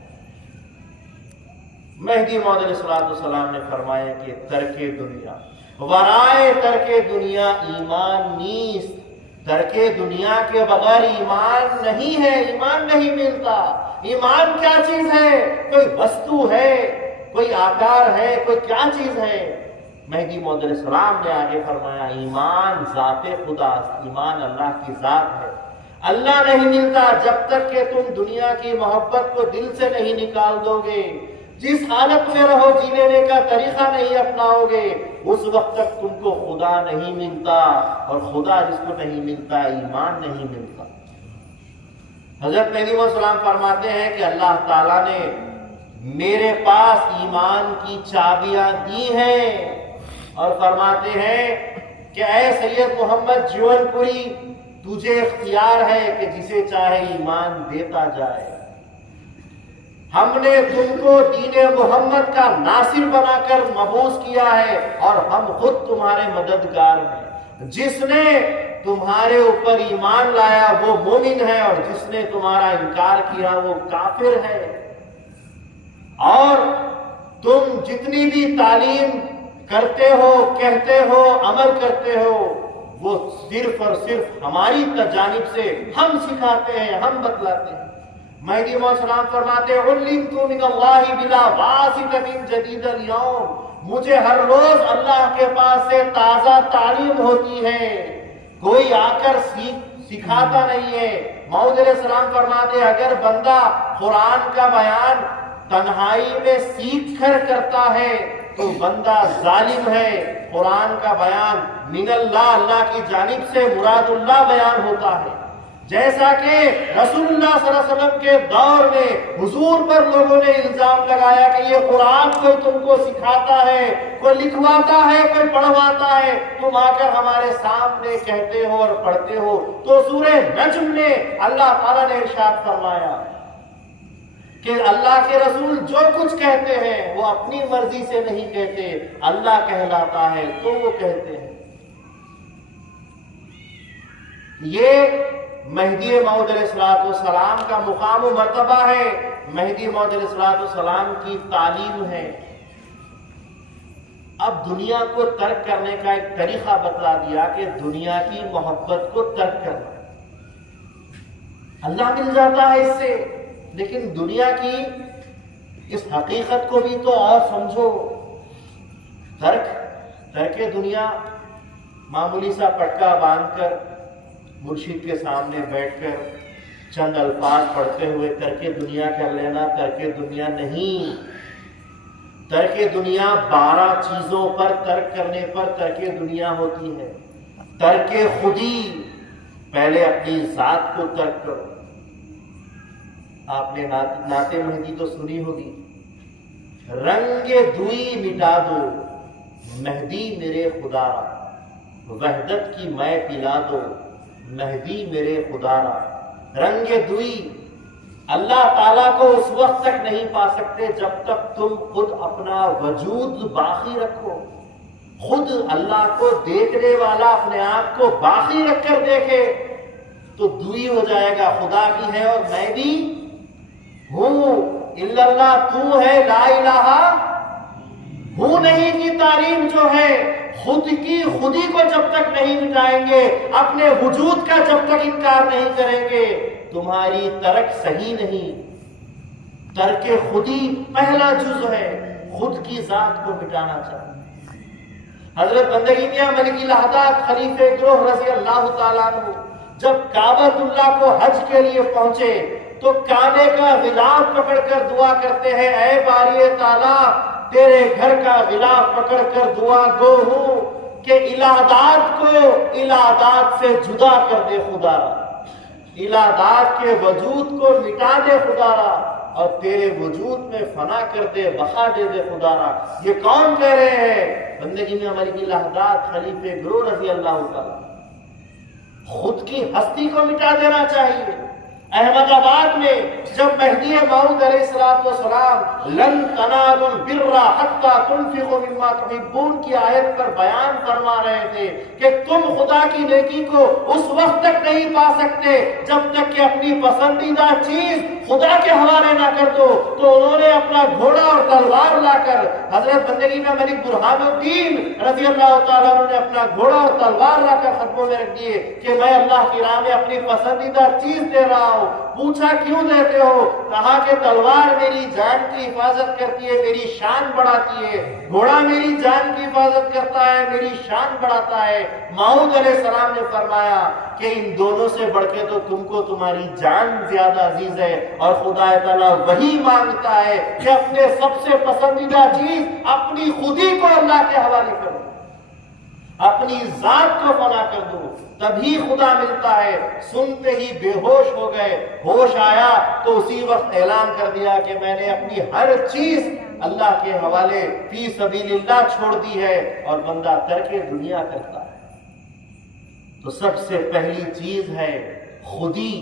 مہدی موعود علیہ السلام نے فرمایا کہ ترک دنیا، ورائے ترک دنیا ایمان نیست، ترک دنیا کے بغیر ایمان نہیں ہے، ایمان نہیں ملتا۔ ایمان کیا چیز ہے؟ کوئی وستو ہے، کوئی آکار ہے، کوئی کیا چیز ہے؟ مہدی موعود علیہ السلام نے آگے فرمایا ایمان ذات خدا، ایمان اللہ کی ذات ہے، اللہ نہیں ملتا جب تک کہ تم دنیا کی محبت کو دل سے نہیں نکال دو گے، جس حالت میں رہو جی لینے کا طریقہ نہیں اپناؤ گے، اس وقت تک تم کو خدا نہیں ملتا، اور خدا جس کو نہیں ملتا ایمان نہیں ملتا۔ حضرت مہدی موعود علیہ السلام فرماتے ہیں کہ اللہ تعالیٰ نے میرے پاس ایمان کی چابیاں دی ہیں، اور فرماتے ہیں کہ اے سید محمد جیون پوری، تجھے اختیار ہے کہ جسے چاہے ایمان دیتا جائے۔ ہم نے تم کو دین محمد کا ناصر بنا کر مبعوث کیا ہے، اور ہم خود تمہارے مددگار ہیں۔ جس نے تمہارے اوپر ایمان لایا وہ مومن ہے، اور جس نے تمہارا انکار کیا وہ کافر ہے۔ اور تم جتنی بھی تعلیم کرتے ہو، کہتے ہو، عمل کرتے ہو، وہ صرف اور صرف ہماری جانب سے ہم سکھاتے ہیں، ہم بتلاتے ہیں۔ مہدی موعود علیہ السلام فرماتے ہیں علمت من اللہ بلا واسطۃ جدید اليوم، مجھے ہر روز اللہ کے پاس سے تازہ تعلیم ہوتی ہے، کوئی آ کر سکھاتا نہیں ہے۔ موعود علیہ السلام فرماتے ہیں اگر بندہ قرآن کا بیان تنہائی میں سیکھ کر کرتا ہے تو بندہ ظالم ہے۔ قرآن کا بیان من اللہ، اللہ کی جانب سے مراد اللہ بیان ہوتا ہے۔ جیسا کہ رسول اللہ صلی اللہ علیہ وسلم کے دور میں حضور پر لوگوں نے الزام لگایا کہ یہ قرآن کوئی تم کو سکھاتا ہے، کوئی لکھواتا ہے، کوئی پڑھواتا ہے، تم آ کر ہمارے سامنے کہتے ہو اور پڑھتے ہو، تو سورہ نجم میں اللہ تعالیٰ نے ارشاد فرمایا کہ اللہ کے رسول جو کچھ کہتے ہیں وہ اپنی مرضی سے نہیں کہتے، اللہ کہلاتا ہے تو وہ کہتے ہیں۔ یہ مہدی موعود علیہ السلام کا مقام و مرتبہ ہے، مہدی موعود علیہ السلام کی تعلیم ہے۔ اب دنیا کو ترک کرنے کا ایک طریقہ بتلا دیا کہ دنیا کی محبت کو ترک کرنا، اللہ مل جاتا ہے اس سے، لیکن دنیا کی اس حقیقت کو بھی تو اور سمجھو۔ ترک دنیا معمولی سا پٹکا باندھ کر مرشد کے سامنے بیٹھ کر چند الفاظ پڑھتے ہوئے ترک دنیا کر لینا ترک دنیا نہیں۔ ترک دنیا 12 چیزوں پر ترک کرنے پر ترک دنیا ہوتی ہے۔ ترک خودی، پہلے اپنی ذات کو ترک کرو۔ آپ نے نعت مہدی تو سنی ہوگی، رنگ دوئی مٹا دو مہدی میرے خدا را، وحدت کی میں پلا دو مہدی میرے خدا را۔ رنگ دوئی، اللہ تعالیٰ کو اس وقت تک نہیں پا سکتے جب تک تم خود اپنا وجود باقی رکھو، خود اللہ کو دیکھنے والا اپنے آپ کو باقی رکھ کر دیکھے تو دوئی ہو جائے گا، خدا بھی ہے اور میں بھی ہوں، الا اللہ تو ہے، لا الہ ہوں نہیں کی تعلیم جو ہے، خود کی خودی کو جب تک نہیں مٹائیں گے، اپنے وجود کا جب تک انکار نہیں کریں گے، تمہاری ترک صحیح نہیں۔ ترک خودی پہلا جز ہے، خود کی ذات کو مٹانا چاہیے۔ حضرت بندگی میاں ملکی لہداد خلیفہ گروہ رضی اللہ تعالیٰ عنہ جب کعبۃ اللہ کو حج کے لیے پہنچے تو کعبے کا غلاف پکڑ کر دعا کرتے ہیں، اے باری تعالیٰ تیرے گھر کا غلاف پکڑ کر دعا گو ہوں کہ الہداد کو الہداد سے جدا کر دے خدا را، الہداد کے وجود کو مٹا دے خدا را، اور تیرے وجود میں فنا کر دے، بقا دے دے خدا را۔ یہ کون کہہ رہے ہیں؟ بندگی میں ملکی لہداد خلیفہ گروہ رضی اللہ تعالیٰ۔ خود کی ہستی کو مٹا دینا چاہیے۔ احمد آباد میں جب مہدی موعود علیہ السلام لن تنالوا البر حتی تنفقوا مما تحبون کی آیت پر بیان فرما رہے تھے کہ تم خدا کی نیکی کو اس وقت تک نہیں پا سکتے جب تک کہ اپنی پسندیدہ چیز خدا کے حوالے نہ کر دو، تو انہوں نے اپنا اپنا گھوڑا اور تلوار لا کر حضرت بندگی میں ملک برہان الدین رضی اللہ تعالیٰ عنہ نے اپنا گھوڑا اور تلوار لا کر خطبوں میں رکھ دیے کہ میں اللہ کی راہ میں اپنی پسندیدہ چیز دے رہا ہوں. پوچھا کیوں دیتے ہو؟ کہا کہ تلوار میری جان کی حفاظت کرتی ہے، میری شان بڑھاتی ہے. گھوڑا میری جان کی حفاظت کرتا ہے، میری شان بڑھاتا ہے. ماؤد علیہ السلام نے فرمایا کہ ان دونوں سے بڑھ کے تو تم کو تمہاری جان زیادہ عزیز ہے، اور خدا تعالیٰ وہی مانگتا ہے کہ اپنے سب سے پسندیدہ چیز اپنی خودی کو اللہ کے حوالے کرو، اپنی ذات کو فنا کر دو، تبھی خدا ملتا ہے. سنتے ہی بے ہوش ہو گئے. ہوش آیا تو اسی وقت اعلان کر دیا کہ میں نے اپنی ہر چیز اللہ کے حوالے فی سبیل اللہ چھوڑ دی ہے، اور بندہ ترک دنیا کرتا ہے. تو سب سے پہلی چیز ہے خودی،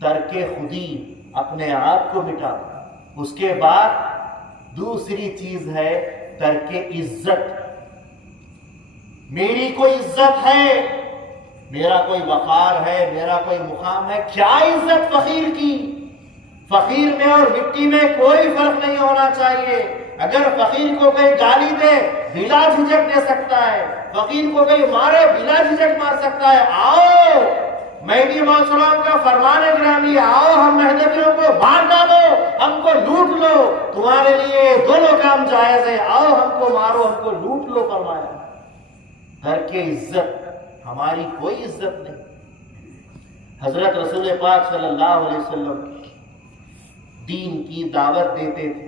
ترک خودی، اپنے آپ کو مٹانا. اس کے بعد دوسری چیز ہے ترک عزت. میری کوئی عزت ہے، میرا کوئی وقار ہے، میرا کوئی مقام ہے. کیا عزت فقیر کی؟ فقیر میں اور مٹی میں کوئی فرق نہیں ہونا چاہیے. اگر فقیر کو کوئی گالی دے بلا جھجک دے سکتا ہے، فقیر کو کوئی مارے بلا جھجک مار سکتا ہے. آؤ مہدی موعود السلام کا فرمان گرامی، آؤ ہم مہدویوں کو مار ڈالو، ہم کو لوٹ لو، تمہارے لیے دونوں کام جائز ہے. آؤ ہم کو مارو، ہم کو لوٹ لو فرمایا. ترک عزت، ہماری کوئی عزت نہیں. حضرت رسول پاک صلی اللہ علیہ وسلم دین کی دعوت دیتے تھے.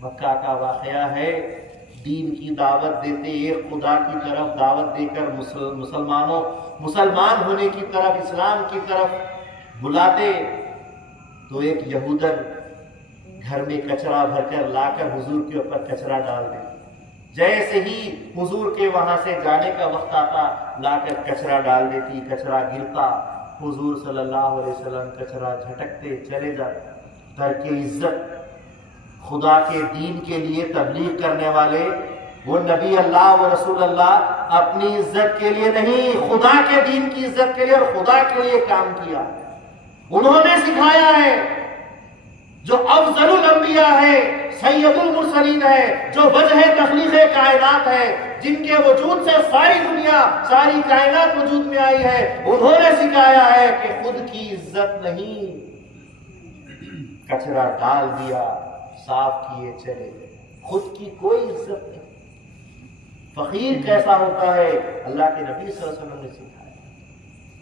مکہ کا واقعہ ہے، دین کی دعوت دیتے، ایک خدا کی طرف دعوت دے کر مسلمان ہونے کی طرف، اسلام کی طرف بلاتے، تو ایک یہودن گھر میں کچرا بھر کر لا کر حضور کے اوپر کچرا ڈال دیتے. جیسے ہی حضور کے وہاں سے جانے کا وقت آتا، لا کر کچرا ڈال دیتی، کچرا گرتا، حضور صلی اللہ علیہ وسلم کچرا جھٹکتے چلے جاتے. ترک عزت. خدا کے دین کے لیے تبلیغ کرنے والے وہ نبی اللہ و رسول اللہ اپنی عزت کے لیے نہیں، خدا کے دین کی عزت کے لیے اور خدا کے لیے کام کیا. انہوں نے سکھایا ہے، جو افضل الانبیاء ہے، سید المرسلین ہے، جو وجہ تخلیق کائنات ہے، جن کے وجود سے ساری دنیا، ساری کائنات وجود میں آئی ہے، انہوں نے سکھایا ہے کہ خود کی عزت نہیں، کچرا ڈال دیا، صاف کیے چلے گئے، خود کی کوئی عزت نہیں. فقیر کیسا ہوتا ہے اللہ کے نبی صلی اللہ علیہ وسلم نے سکھایا.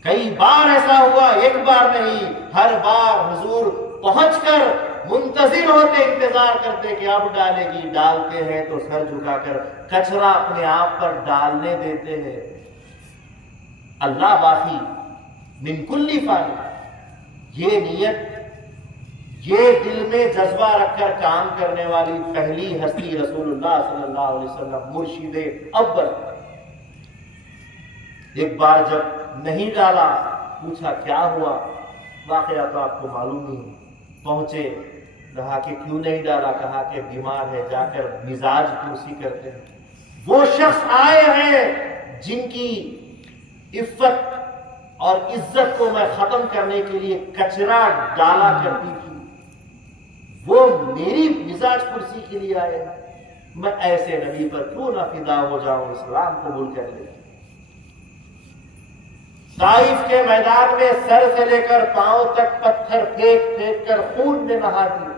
کئی بار ایسا ہوا، ایک بار نہیں، ہر بار حضور پہنچ کر منتظر ہوتے، انتظار کرتے کہ اب ڈالے گی. ڈالتے ہیں تو سر جھکا کر کچرا اپنے آپ پر ڈالنے دیتے ہیں. اللہ باقی من کل فانی، یہ نیت، یہ دل میں جذبہ رکھ کر کام کرنے والی پہلی ہستی رسول اللہ صلی اللہ علیہ وسلم، مرشد اول. ایک بار جب نہیں ڈالا، پوچھا کیا ہوا؟ واقعہ تو آپ کو معلوم ہی. پہنچے، کہا کہ کیوں نہیں ڈالا؟ کہا کہ بیمار ہے، جا کر مزاج پرسی کرتے ہیں. وہ شخص آئے ہیں جن کی عفت اور عزت کو میں ختم کرنے کے لیے کچرا ڈالا کرتی تھی، وہ میری مزاج پرسی کے لیے آئے ہیں. میں ایسے نبی پر کیوں نہ فدا ہو جاؤں، اسلام قبول کر لے. طائف کے میدان میں سر سے لے کر پاؤں تک پتھر پھینک پھینک کر خون میں نہا دی.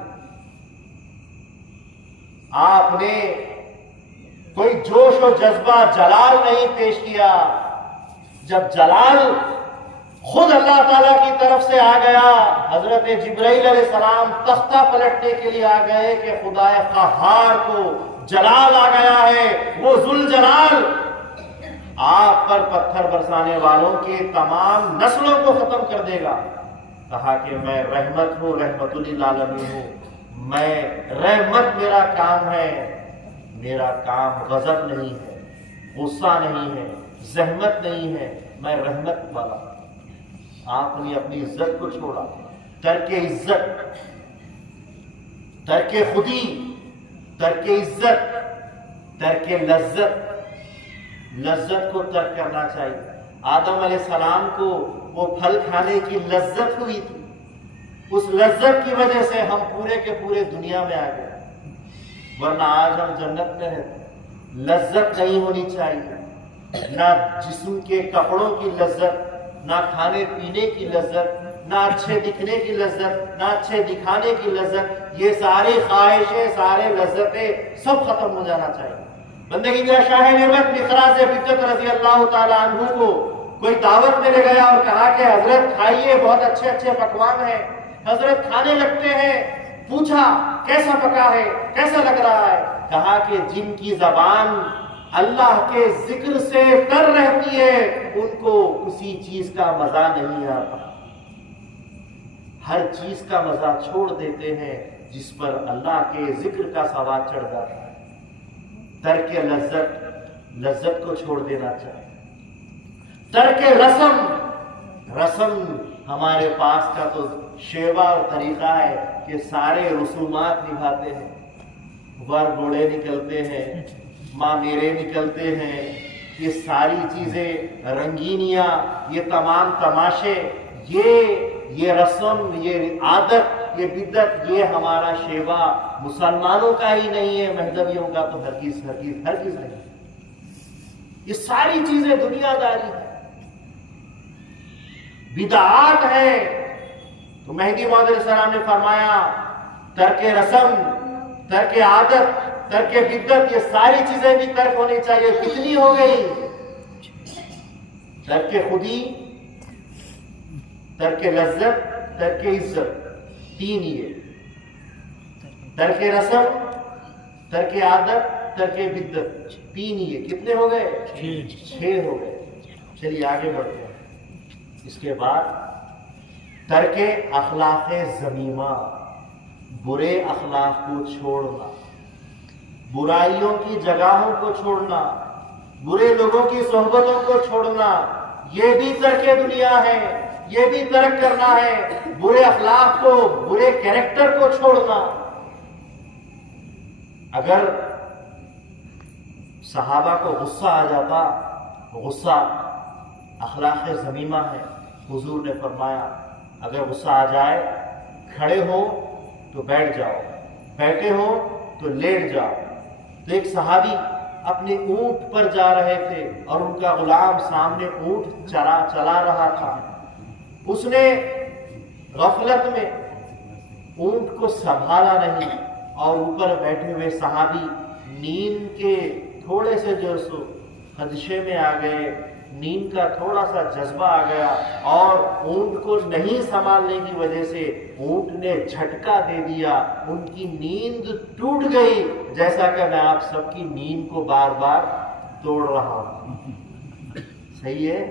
آپ نے کوئی جوش و جذبہ، جلال نہیں پیش کیا. جب جلال خود اللہ تعالیٰ کی طرف سے آ گیا، حضرت جبرائیل علیہ السلام تختہ پلٹنے کے لیے آ گئے کہ خدا قہار کو جلال آ گیا ہے، وہ ذوالجلال آپ پر پتھر برسانے والوں کے تمام نسلوں کو ختم کر دے گا. کہا کہ میں رحمت ہوں، رحمت للعالمین ہوں، میں رحمت میرا کام ہے، میرا کام غضب نہیں ہے، غصہ نہیں ہے، زحمت نہیں ہے، میں رحمت والا. آپ نے اپنی عزت کو چھوڑا. ترک عزت، ترک خودی، ترک عزت، ترک لذت. لذت کو ترک کرنا چاہیے. آدم علیہ السلام کو وہ پھل کھانے کی لذت ہوئی تھی، اس لذت کی وجہ سے ہم پورے کے پورے دنیا میں آ گئے، ورنہ آج ہم جنت میں رہتے۔ لذت نہیں ہونی چاہیے، نہ جسم کے کپڑوں کی لذت، نہ کھانے پینے کی لذت، نہ اچھے دکھنے کی لذت، نہ اچھے دکھانے کی لذت۔ یہ ساری خواہشیں، سارے لذتیں سب ختم ہو جانا چاہیے۔ بندگی کا شاہ نعمت مخراج بدت رضی اللہ تعالیٰ عنہ کو کوئی دعوت میں لے گیا اور کہا کہ حضرت کھائیے، بہت اچھے اچھے پکوان ہیں۔ حضرت کھانے لگتے ہیں، پوچھا کیسا پکا ہے، کیسا لگ رہا ہے؟ کہا کہ جن کی زبان اللہ کے ذکر سے تر رہتی ہے ان کو کسی چیز کا مزہ نہیں آتا، ہر چیز کا مزہ چھوڑ دیتے ہیں جس پر اللہ کے ذکر کا سواد چڑھ جاتا ہے۔ ترک لذت کو چھوڑ دینا چاہیے۔ ترک رسم ہمارے پاس کا تو شیوا اور طریقہ ہے کہ سارے رسومات نبھاتے ہیں، ور گھوڑے نکلتے ہیں، مامیرے نکلتے ہیں، یہ ساری چیزیں، رنگینیاں، یہ تمام تماشے، یہ رسم، یہ عادت، یہ بدعت، یہ ہمارا شیوا مسلمانوں کا ہی نہیں ہے، مہذبیوں کا تو ہرگز نہیں۔ یہ ساری چیزیں دنیا داری ہے، بدعات ہے۔ تو مہدی موعود علیہ السلام نے فرمایا ترک رسم، ترک عادت، ترک بدعت، یہ ساری چیزیں بھی ترک ہونی چاہیے۔ کتنی ہو گئی؟ ترک خودی، ترک لذت، ترک عزت، تین یہ، ترک رسم، ترک عادت، ترک بدعت، تین یہ کتنے ہو گئے؟ 6 ہو گئے۔ چلیے آگے بڑھتے ہیں۔ اس کے بعد ترک اخلاق ذمیمہ، برے اخلاق کو چھوڑنا، برائیوں کی جگہوں کو چھوڑنا، برے لوگوں کی صحبتوں کو چھوڑنا، یہ بھی ترک دنیا ہے، یہ بھی ترک کرنا ہے۔ برے اخلاق کو، برے کیریکٹر کو چھوڑنا۔ اگر صحابہ کو غصہ آ جاتا، غصہ اخلاق ذمیمہ ہے، حضور نے فرمایا اگر غصہ آ جائے، کھڑے ہو تو بیٹھ جاؤ، بیٹھے ہو تو لیٹ جاؤ۔ تو ایک صحابی اپنے اونٹ پر جا رہے تھے اور ان کا غلام سامنے اونٹ چلا رہا تھا۔ اس نے غفلت میں اونٹ کو سنبھالا نہیں اور اوپر بیٹھے ہوئے صحابی نیند کے تھوڑے سے جو سو خدشے میں آ گئے، نیند کا تھوڑا سا جذبہ آ گیا اور اونٹ کو نہیں سنبھالنے کی وجہ سے اونٹ نے جھٹکا دے دیا، ان کی نیند ٹوٹ گئی، جیسا کہ میں آپ سب کی نیند کو بار بار توڑ رہا ہوں۔ صحیح ہے؟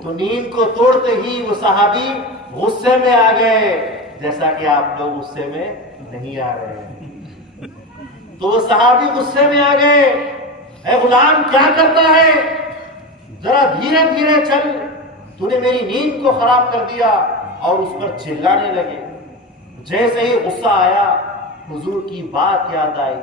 تو نیند کو توڑتے ہی وہ صحابی غصے میں آ گئے، جیسا کہ آپ لوگ غصے میں نہیں آ رہے ہیں۔ تو وہ صحابی غصے میں آ گئے، اے غلام کیا کرتا ہے، ذرا دھیرے دھیرے چل، تو نے میری نیند کو خراب کر دیا، اور اس پر چلانے لگے۔ جیسے ہی غصہ آیا، حضور کی بات یاد آئی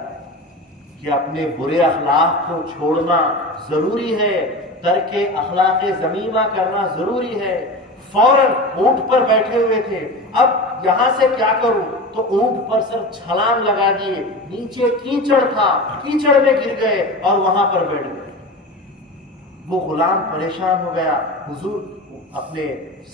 کہ اپنے برے اخلاق کو چھوڑنا ضروری ہے، ترک اخلاق ذمیمہ کرنا ضروری ہے۔ فوراً اونٹ پر بیٹھے ہوئے تھے، اب یہاں سے کیا کروں، تو اونٹ پر سر چھلانگ لگا دیے، نیچے کیچڑ تھا، کیچڑ میں گر گئے اور وہاں پر بیٹھ گئے۔ وہ غلام پریشان ہو گیا، حضور اپنے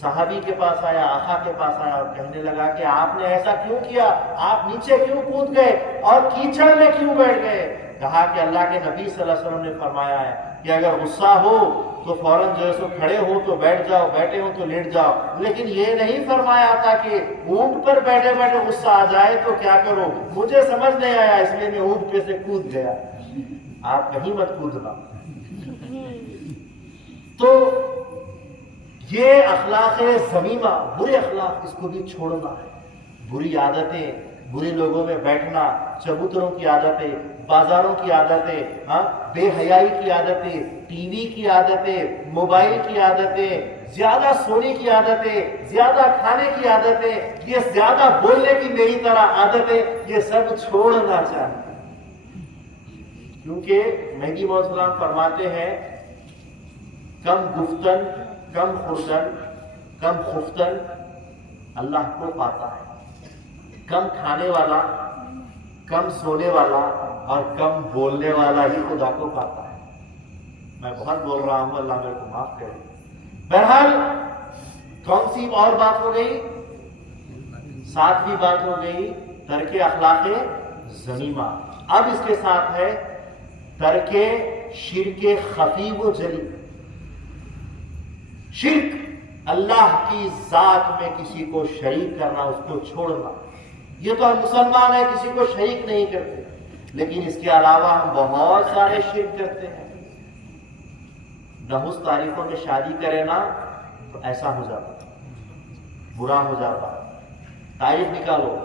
صحابی کے پاس آیا، آقا کے پاس آیا اور کہنے لگا کہ آپ نے ایسا کیوں کیا، آپ نیچے کیوں کود گئے اور کیچڑ میں کیوں بیٹھ گئے؟ کہا کہ اللہ کے نبی صلی اللہ علیہ وسلم نے فرمایا ہے کہ اگر غصہ ہو تو فوراً جو ہے سو کھڑے ہو تو بیٹھ جاؤ، بیٹھے ہو تو لیٹ جاؤ، لیکن یہ نہیں فرمایا تھا کہ اونٹ پر بیٹھے بیٹھے غصہ آ جائے تو کیا کرو۔ مجھے سمجھ نہیں آیا، اس لیے میں اونٹ پہ سے کود گیا۔ آپ کہیں مت کودنا۔ تو یہ اخلاق ذمیمہ، برے اخلاق، اس کو بھی چھوڑنا ہے۔ بری عادتیں، برے لوگوں میں بیٹھنا، چبوتروں کی عادتیں، بازاروں کی عادتیں، بے حیائی کی عادتیں، ٹی وی کی عادتیں، موبائل کی عادتیں، زیادہ سونے کی عادتیں، زیادہ کھانے کی عادتیں، یہ زیادہ بولنے کی میری طرح عادتیں، یہ سب چھوڑنا چاہیے۔ کیونکہ مہدی موعود السلام فرماتے ہیں کم گفتن، کم خوردن، کم خفتن اللہ کو پاتا ہے، کم کھانے والا، کم سونے والا اور کم بولنے والا ہی خدا کو پاتا ہے۔ میں بہت بول رہا ہوں، اللہ میرے کو معاف کرے۔ بہرحال کون سی اور بات ہو گئی؟ 7ویں بات ہو گئی ترک اخلاق ذمیمہ۔ اب اس کے ساتھ ہے ترک شرک خفی و جلی۔ شرک اللہ کی ذات میں کسی کو شریک کرنا، اس کو چھوڑنا۔ یہ تو ہم مسلمان ہیں، کسی کو شریک نہیں کرتے، لیکن اس کے علاوہ ہم بہت سارے شرک کرتے ہیں۔ نحس تاریخوں میں شادی کرے نا تو ایسا ہو جاتا، برا ہو جاتا۔ تاریخ نکالو،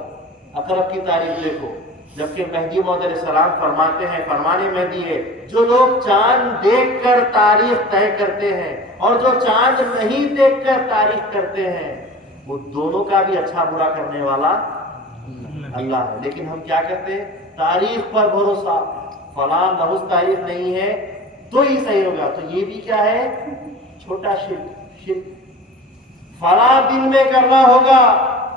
اقرب کی تاریخ دیکھو، جبکہ مہدی موعود علیہ السلام فرماتے ہیں، فرمانے مہدی ہے، جو لوگ چاند دیکھ کر تاریخ طے کرتے ہیں اور جو چاند نہیں دیکھ کر تاریخ کرتے ہیں، وہ دونوں کا بھی اچھا برا کرنے والا اللہ ہے۔ لیکن ہم کیا کرتے ہیں؟ تاریخ پر بھروسہ، فلاں نحس تاریخ نہیں ہے تو ہی صحیح ہوگا، تو یہ بھی کیا ہے؟ چھوٹا شرک۔ فلاں دن میں کرنا ہوگا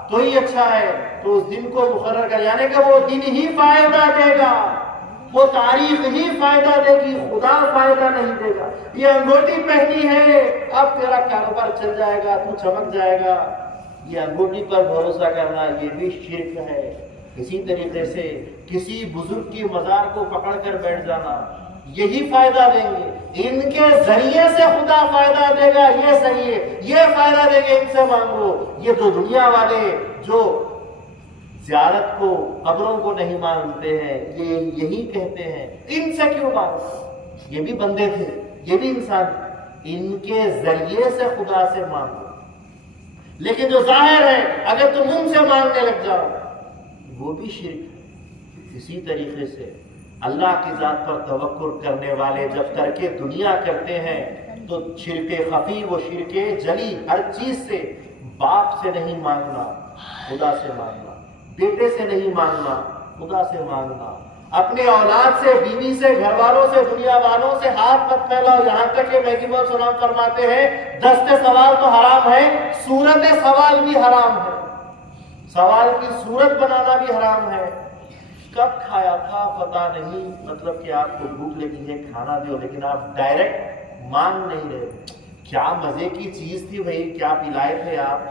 تو ہی اچھا ہے، تو اس دن کو مقرر کر، یعنی کہ وہ دن ہی فائدہ دے گا، وہ تاریخ ہی فائدہ دے گی، خدا فائدہ نہیں دے گا۔ یہ انگوٹھی پہنی ہے، اب تیرا کاروبار چل جائے گا، تو چمک جائے گا، یہ انگوٹھی پر بھروسہ کرنا یہ بھی شرک ہے۔ اسی طریقے سے کسی بزرگ کی مزار کو پکڑ کر بیٹھ جانا، یہی فائدہ دیں گے، ان کے ذریعے سے خدا فائدہ دے گا، یہ صحیح ہے، یہ فائدہ دیں گے، ان سے مانگو۔ یہ تو دنیا والے جو زیارت کو، قبروں کو نہیں مانتے ہیں، یہ یہی کہتے ہیں ان سے کیوں مانگو؟ یہ بھی بندے تھے، یہ بھی انسان، ان کے ذریعے سے خدا سے مانگو۔ لیکن جو ظاہر ہے، اگر تم ان سے مانگنے لگ جاؤ، وہ بھی شرک ہے۔ اسی طریقے سے اللہ کی ذات پر توکل کرنے والے جب ترک دنیا کرتے ہیں تو شرک خفی و شرک جلی، ہر چیز سے، باپ سے نہیں مانگنا، خدا سے مانگنا، بیٹے سے نہیں مانگنا، خدا سے مانگنا، اپنے اولاد سے، بیوی سے، گھر والوں سے، دنیا والوں سے ہاتھ مت پھیلاؤ، یہاں تک کہ مہدی موعود سلام فرماتے ہیں دست سوال تو حرام ہے، صورت سوال بھی حرام ہے، سوال کی صورت بنانا بھی حرام ہے۔ کب کھایا تھا پتا نہیں، مطلب کہ آپ کو بھوک لگی ہے کھانا دو، لیکن آپ ڈائریکٹ مانگ نہیں رہے۔ کیا مزے کی چیز تھی بھائی، کیا پلائے تھے آپ؟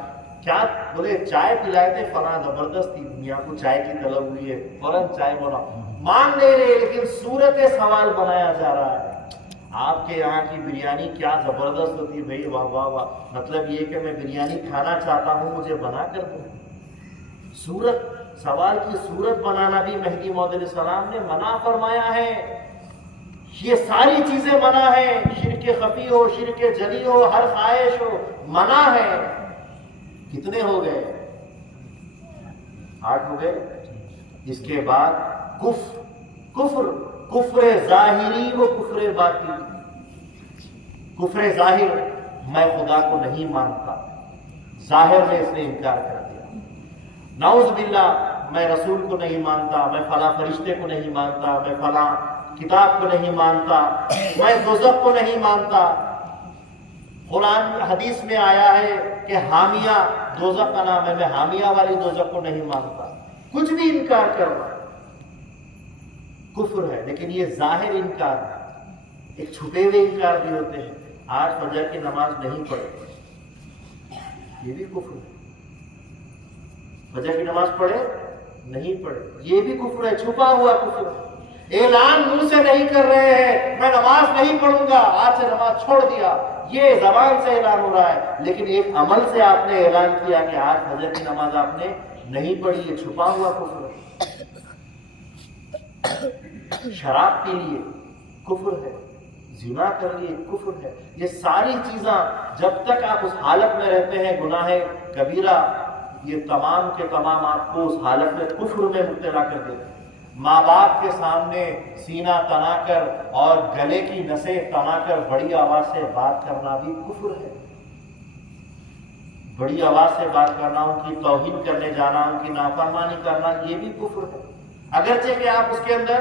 کیا بولے؟ چائے پلائے تھے، فلاں زبردست تھی، دنیا کو چائے کی طلب ہوئی ہے، فوراً چائے بنا، مانگ نہیں رہے، لیکن صورت سوال بنایا جا رہا ہے۔ آپ کے یہاں کی بریانی کیا زبردست ہوتی ہے بھائی، واہ واہ واہ، مطلب یہ کہ میں بریانی کھانا چاہتا ہوں، مجھے بنا کر دو۔ صورت، سوال کی صورت بنانا بھی مہدی موعود علیہ السلام نے منع فرمایا ہے۔ یہ ساری چیزیں منع ہے، شرک خفی ہو، شرک جلی ہو، ہر خواہش ہو، منع ہے۔ کتنے ہو گئے؟ 8 ہو گئے۔ اس کے بعد کفر ظاہری و کفر باطنی۔ کفر ظاہر، میں خدا کو نہیں مانتا، ظاہر میں اس نے انکار کر دیا۔ نعوذ باللہ، میں رسول کو نہیں مانتا، میں فلاں فرشتے کو نہیں مانتا، میں فلاں کتاب کو نہیں مانتا، میں دوزخ کو نہیں مانتا۔ قرآن حدیث میں آیا ہے کہ حامیہ دوزخ کا نام ہے، میں حامیہ والی دوزخ کو نہیں مانتا، کچھ بھی انکار کرنا کفر ہے۔ لیکن یہ ظاہر انکار ہے، ایک چھپے ہوئے انکار بھی ہوتے ہیں۔ آج فجر کی نماز نہیں پڑھے، یہ بھی کفر ہے۔ فجر کی نماز پڑھے نہیں پڑھے، یہ بھی کفر ہے، چھپا ہوا کفر ہے۔ اعلان منہ سے نہیں کر رہے ہیں میں نماز نہیں پڑھوں گا، آج سے نماز چھوڑ دیا، یہ زبان سے اعلان ہو رہا ہے، لیکن ایک عمل سے آپ نے اعلان کیا کہ آج فجر کی نماز آپ نے نہیں پڑھی، یہ چھپا ہوا کفر ہے۔ شراب پی لیے کفر ہے، زنا کر لیے کفر ہے۔ یہ ساری چیزاں جب تک آپ اس حالت میں رہتے ہیں گناہ کبیرہ، یہ تمام کے تمام آپ کو اس حالت میں کفر میں مبتلا کر دیتے ہیں۔ ماں باپ کے سامنے سینہ تنا کر اور گلے کی نسیں تنا کر بڑی آواز سے بات کرنا بھی کفر ہے۔ بڑی آواز سے بات کرنا، ان کی توہین کرنے جانا، ان کی نافرمانی کرنا، یہ بھی کفر ہے۔ اگرچہ کہ آپ اس کے اندر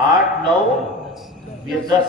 8, 9, 10।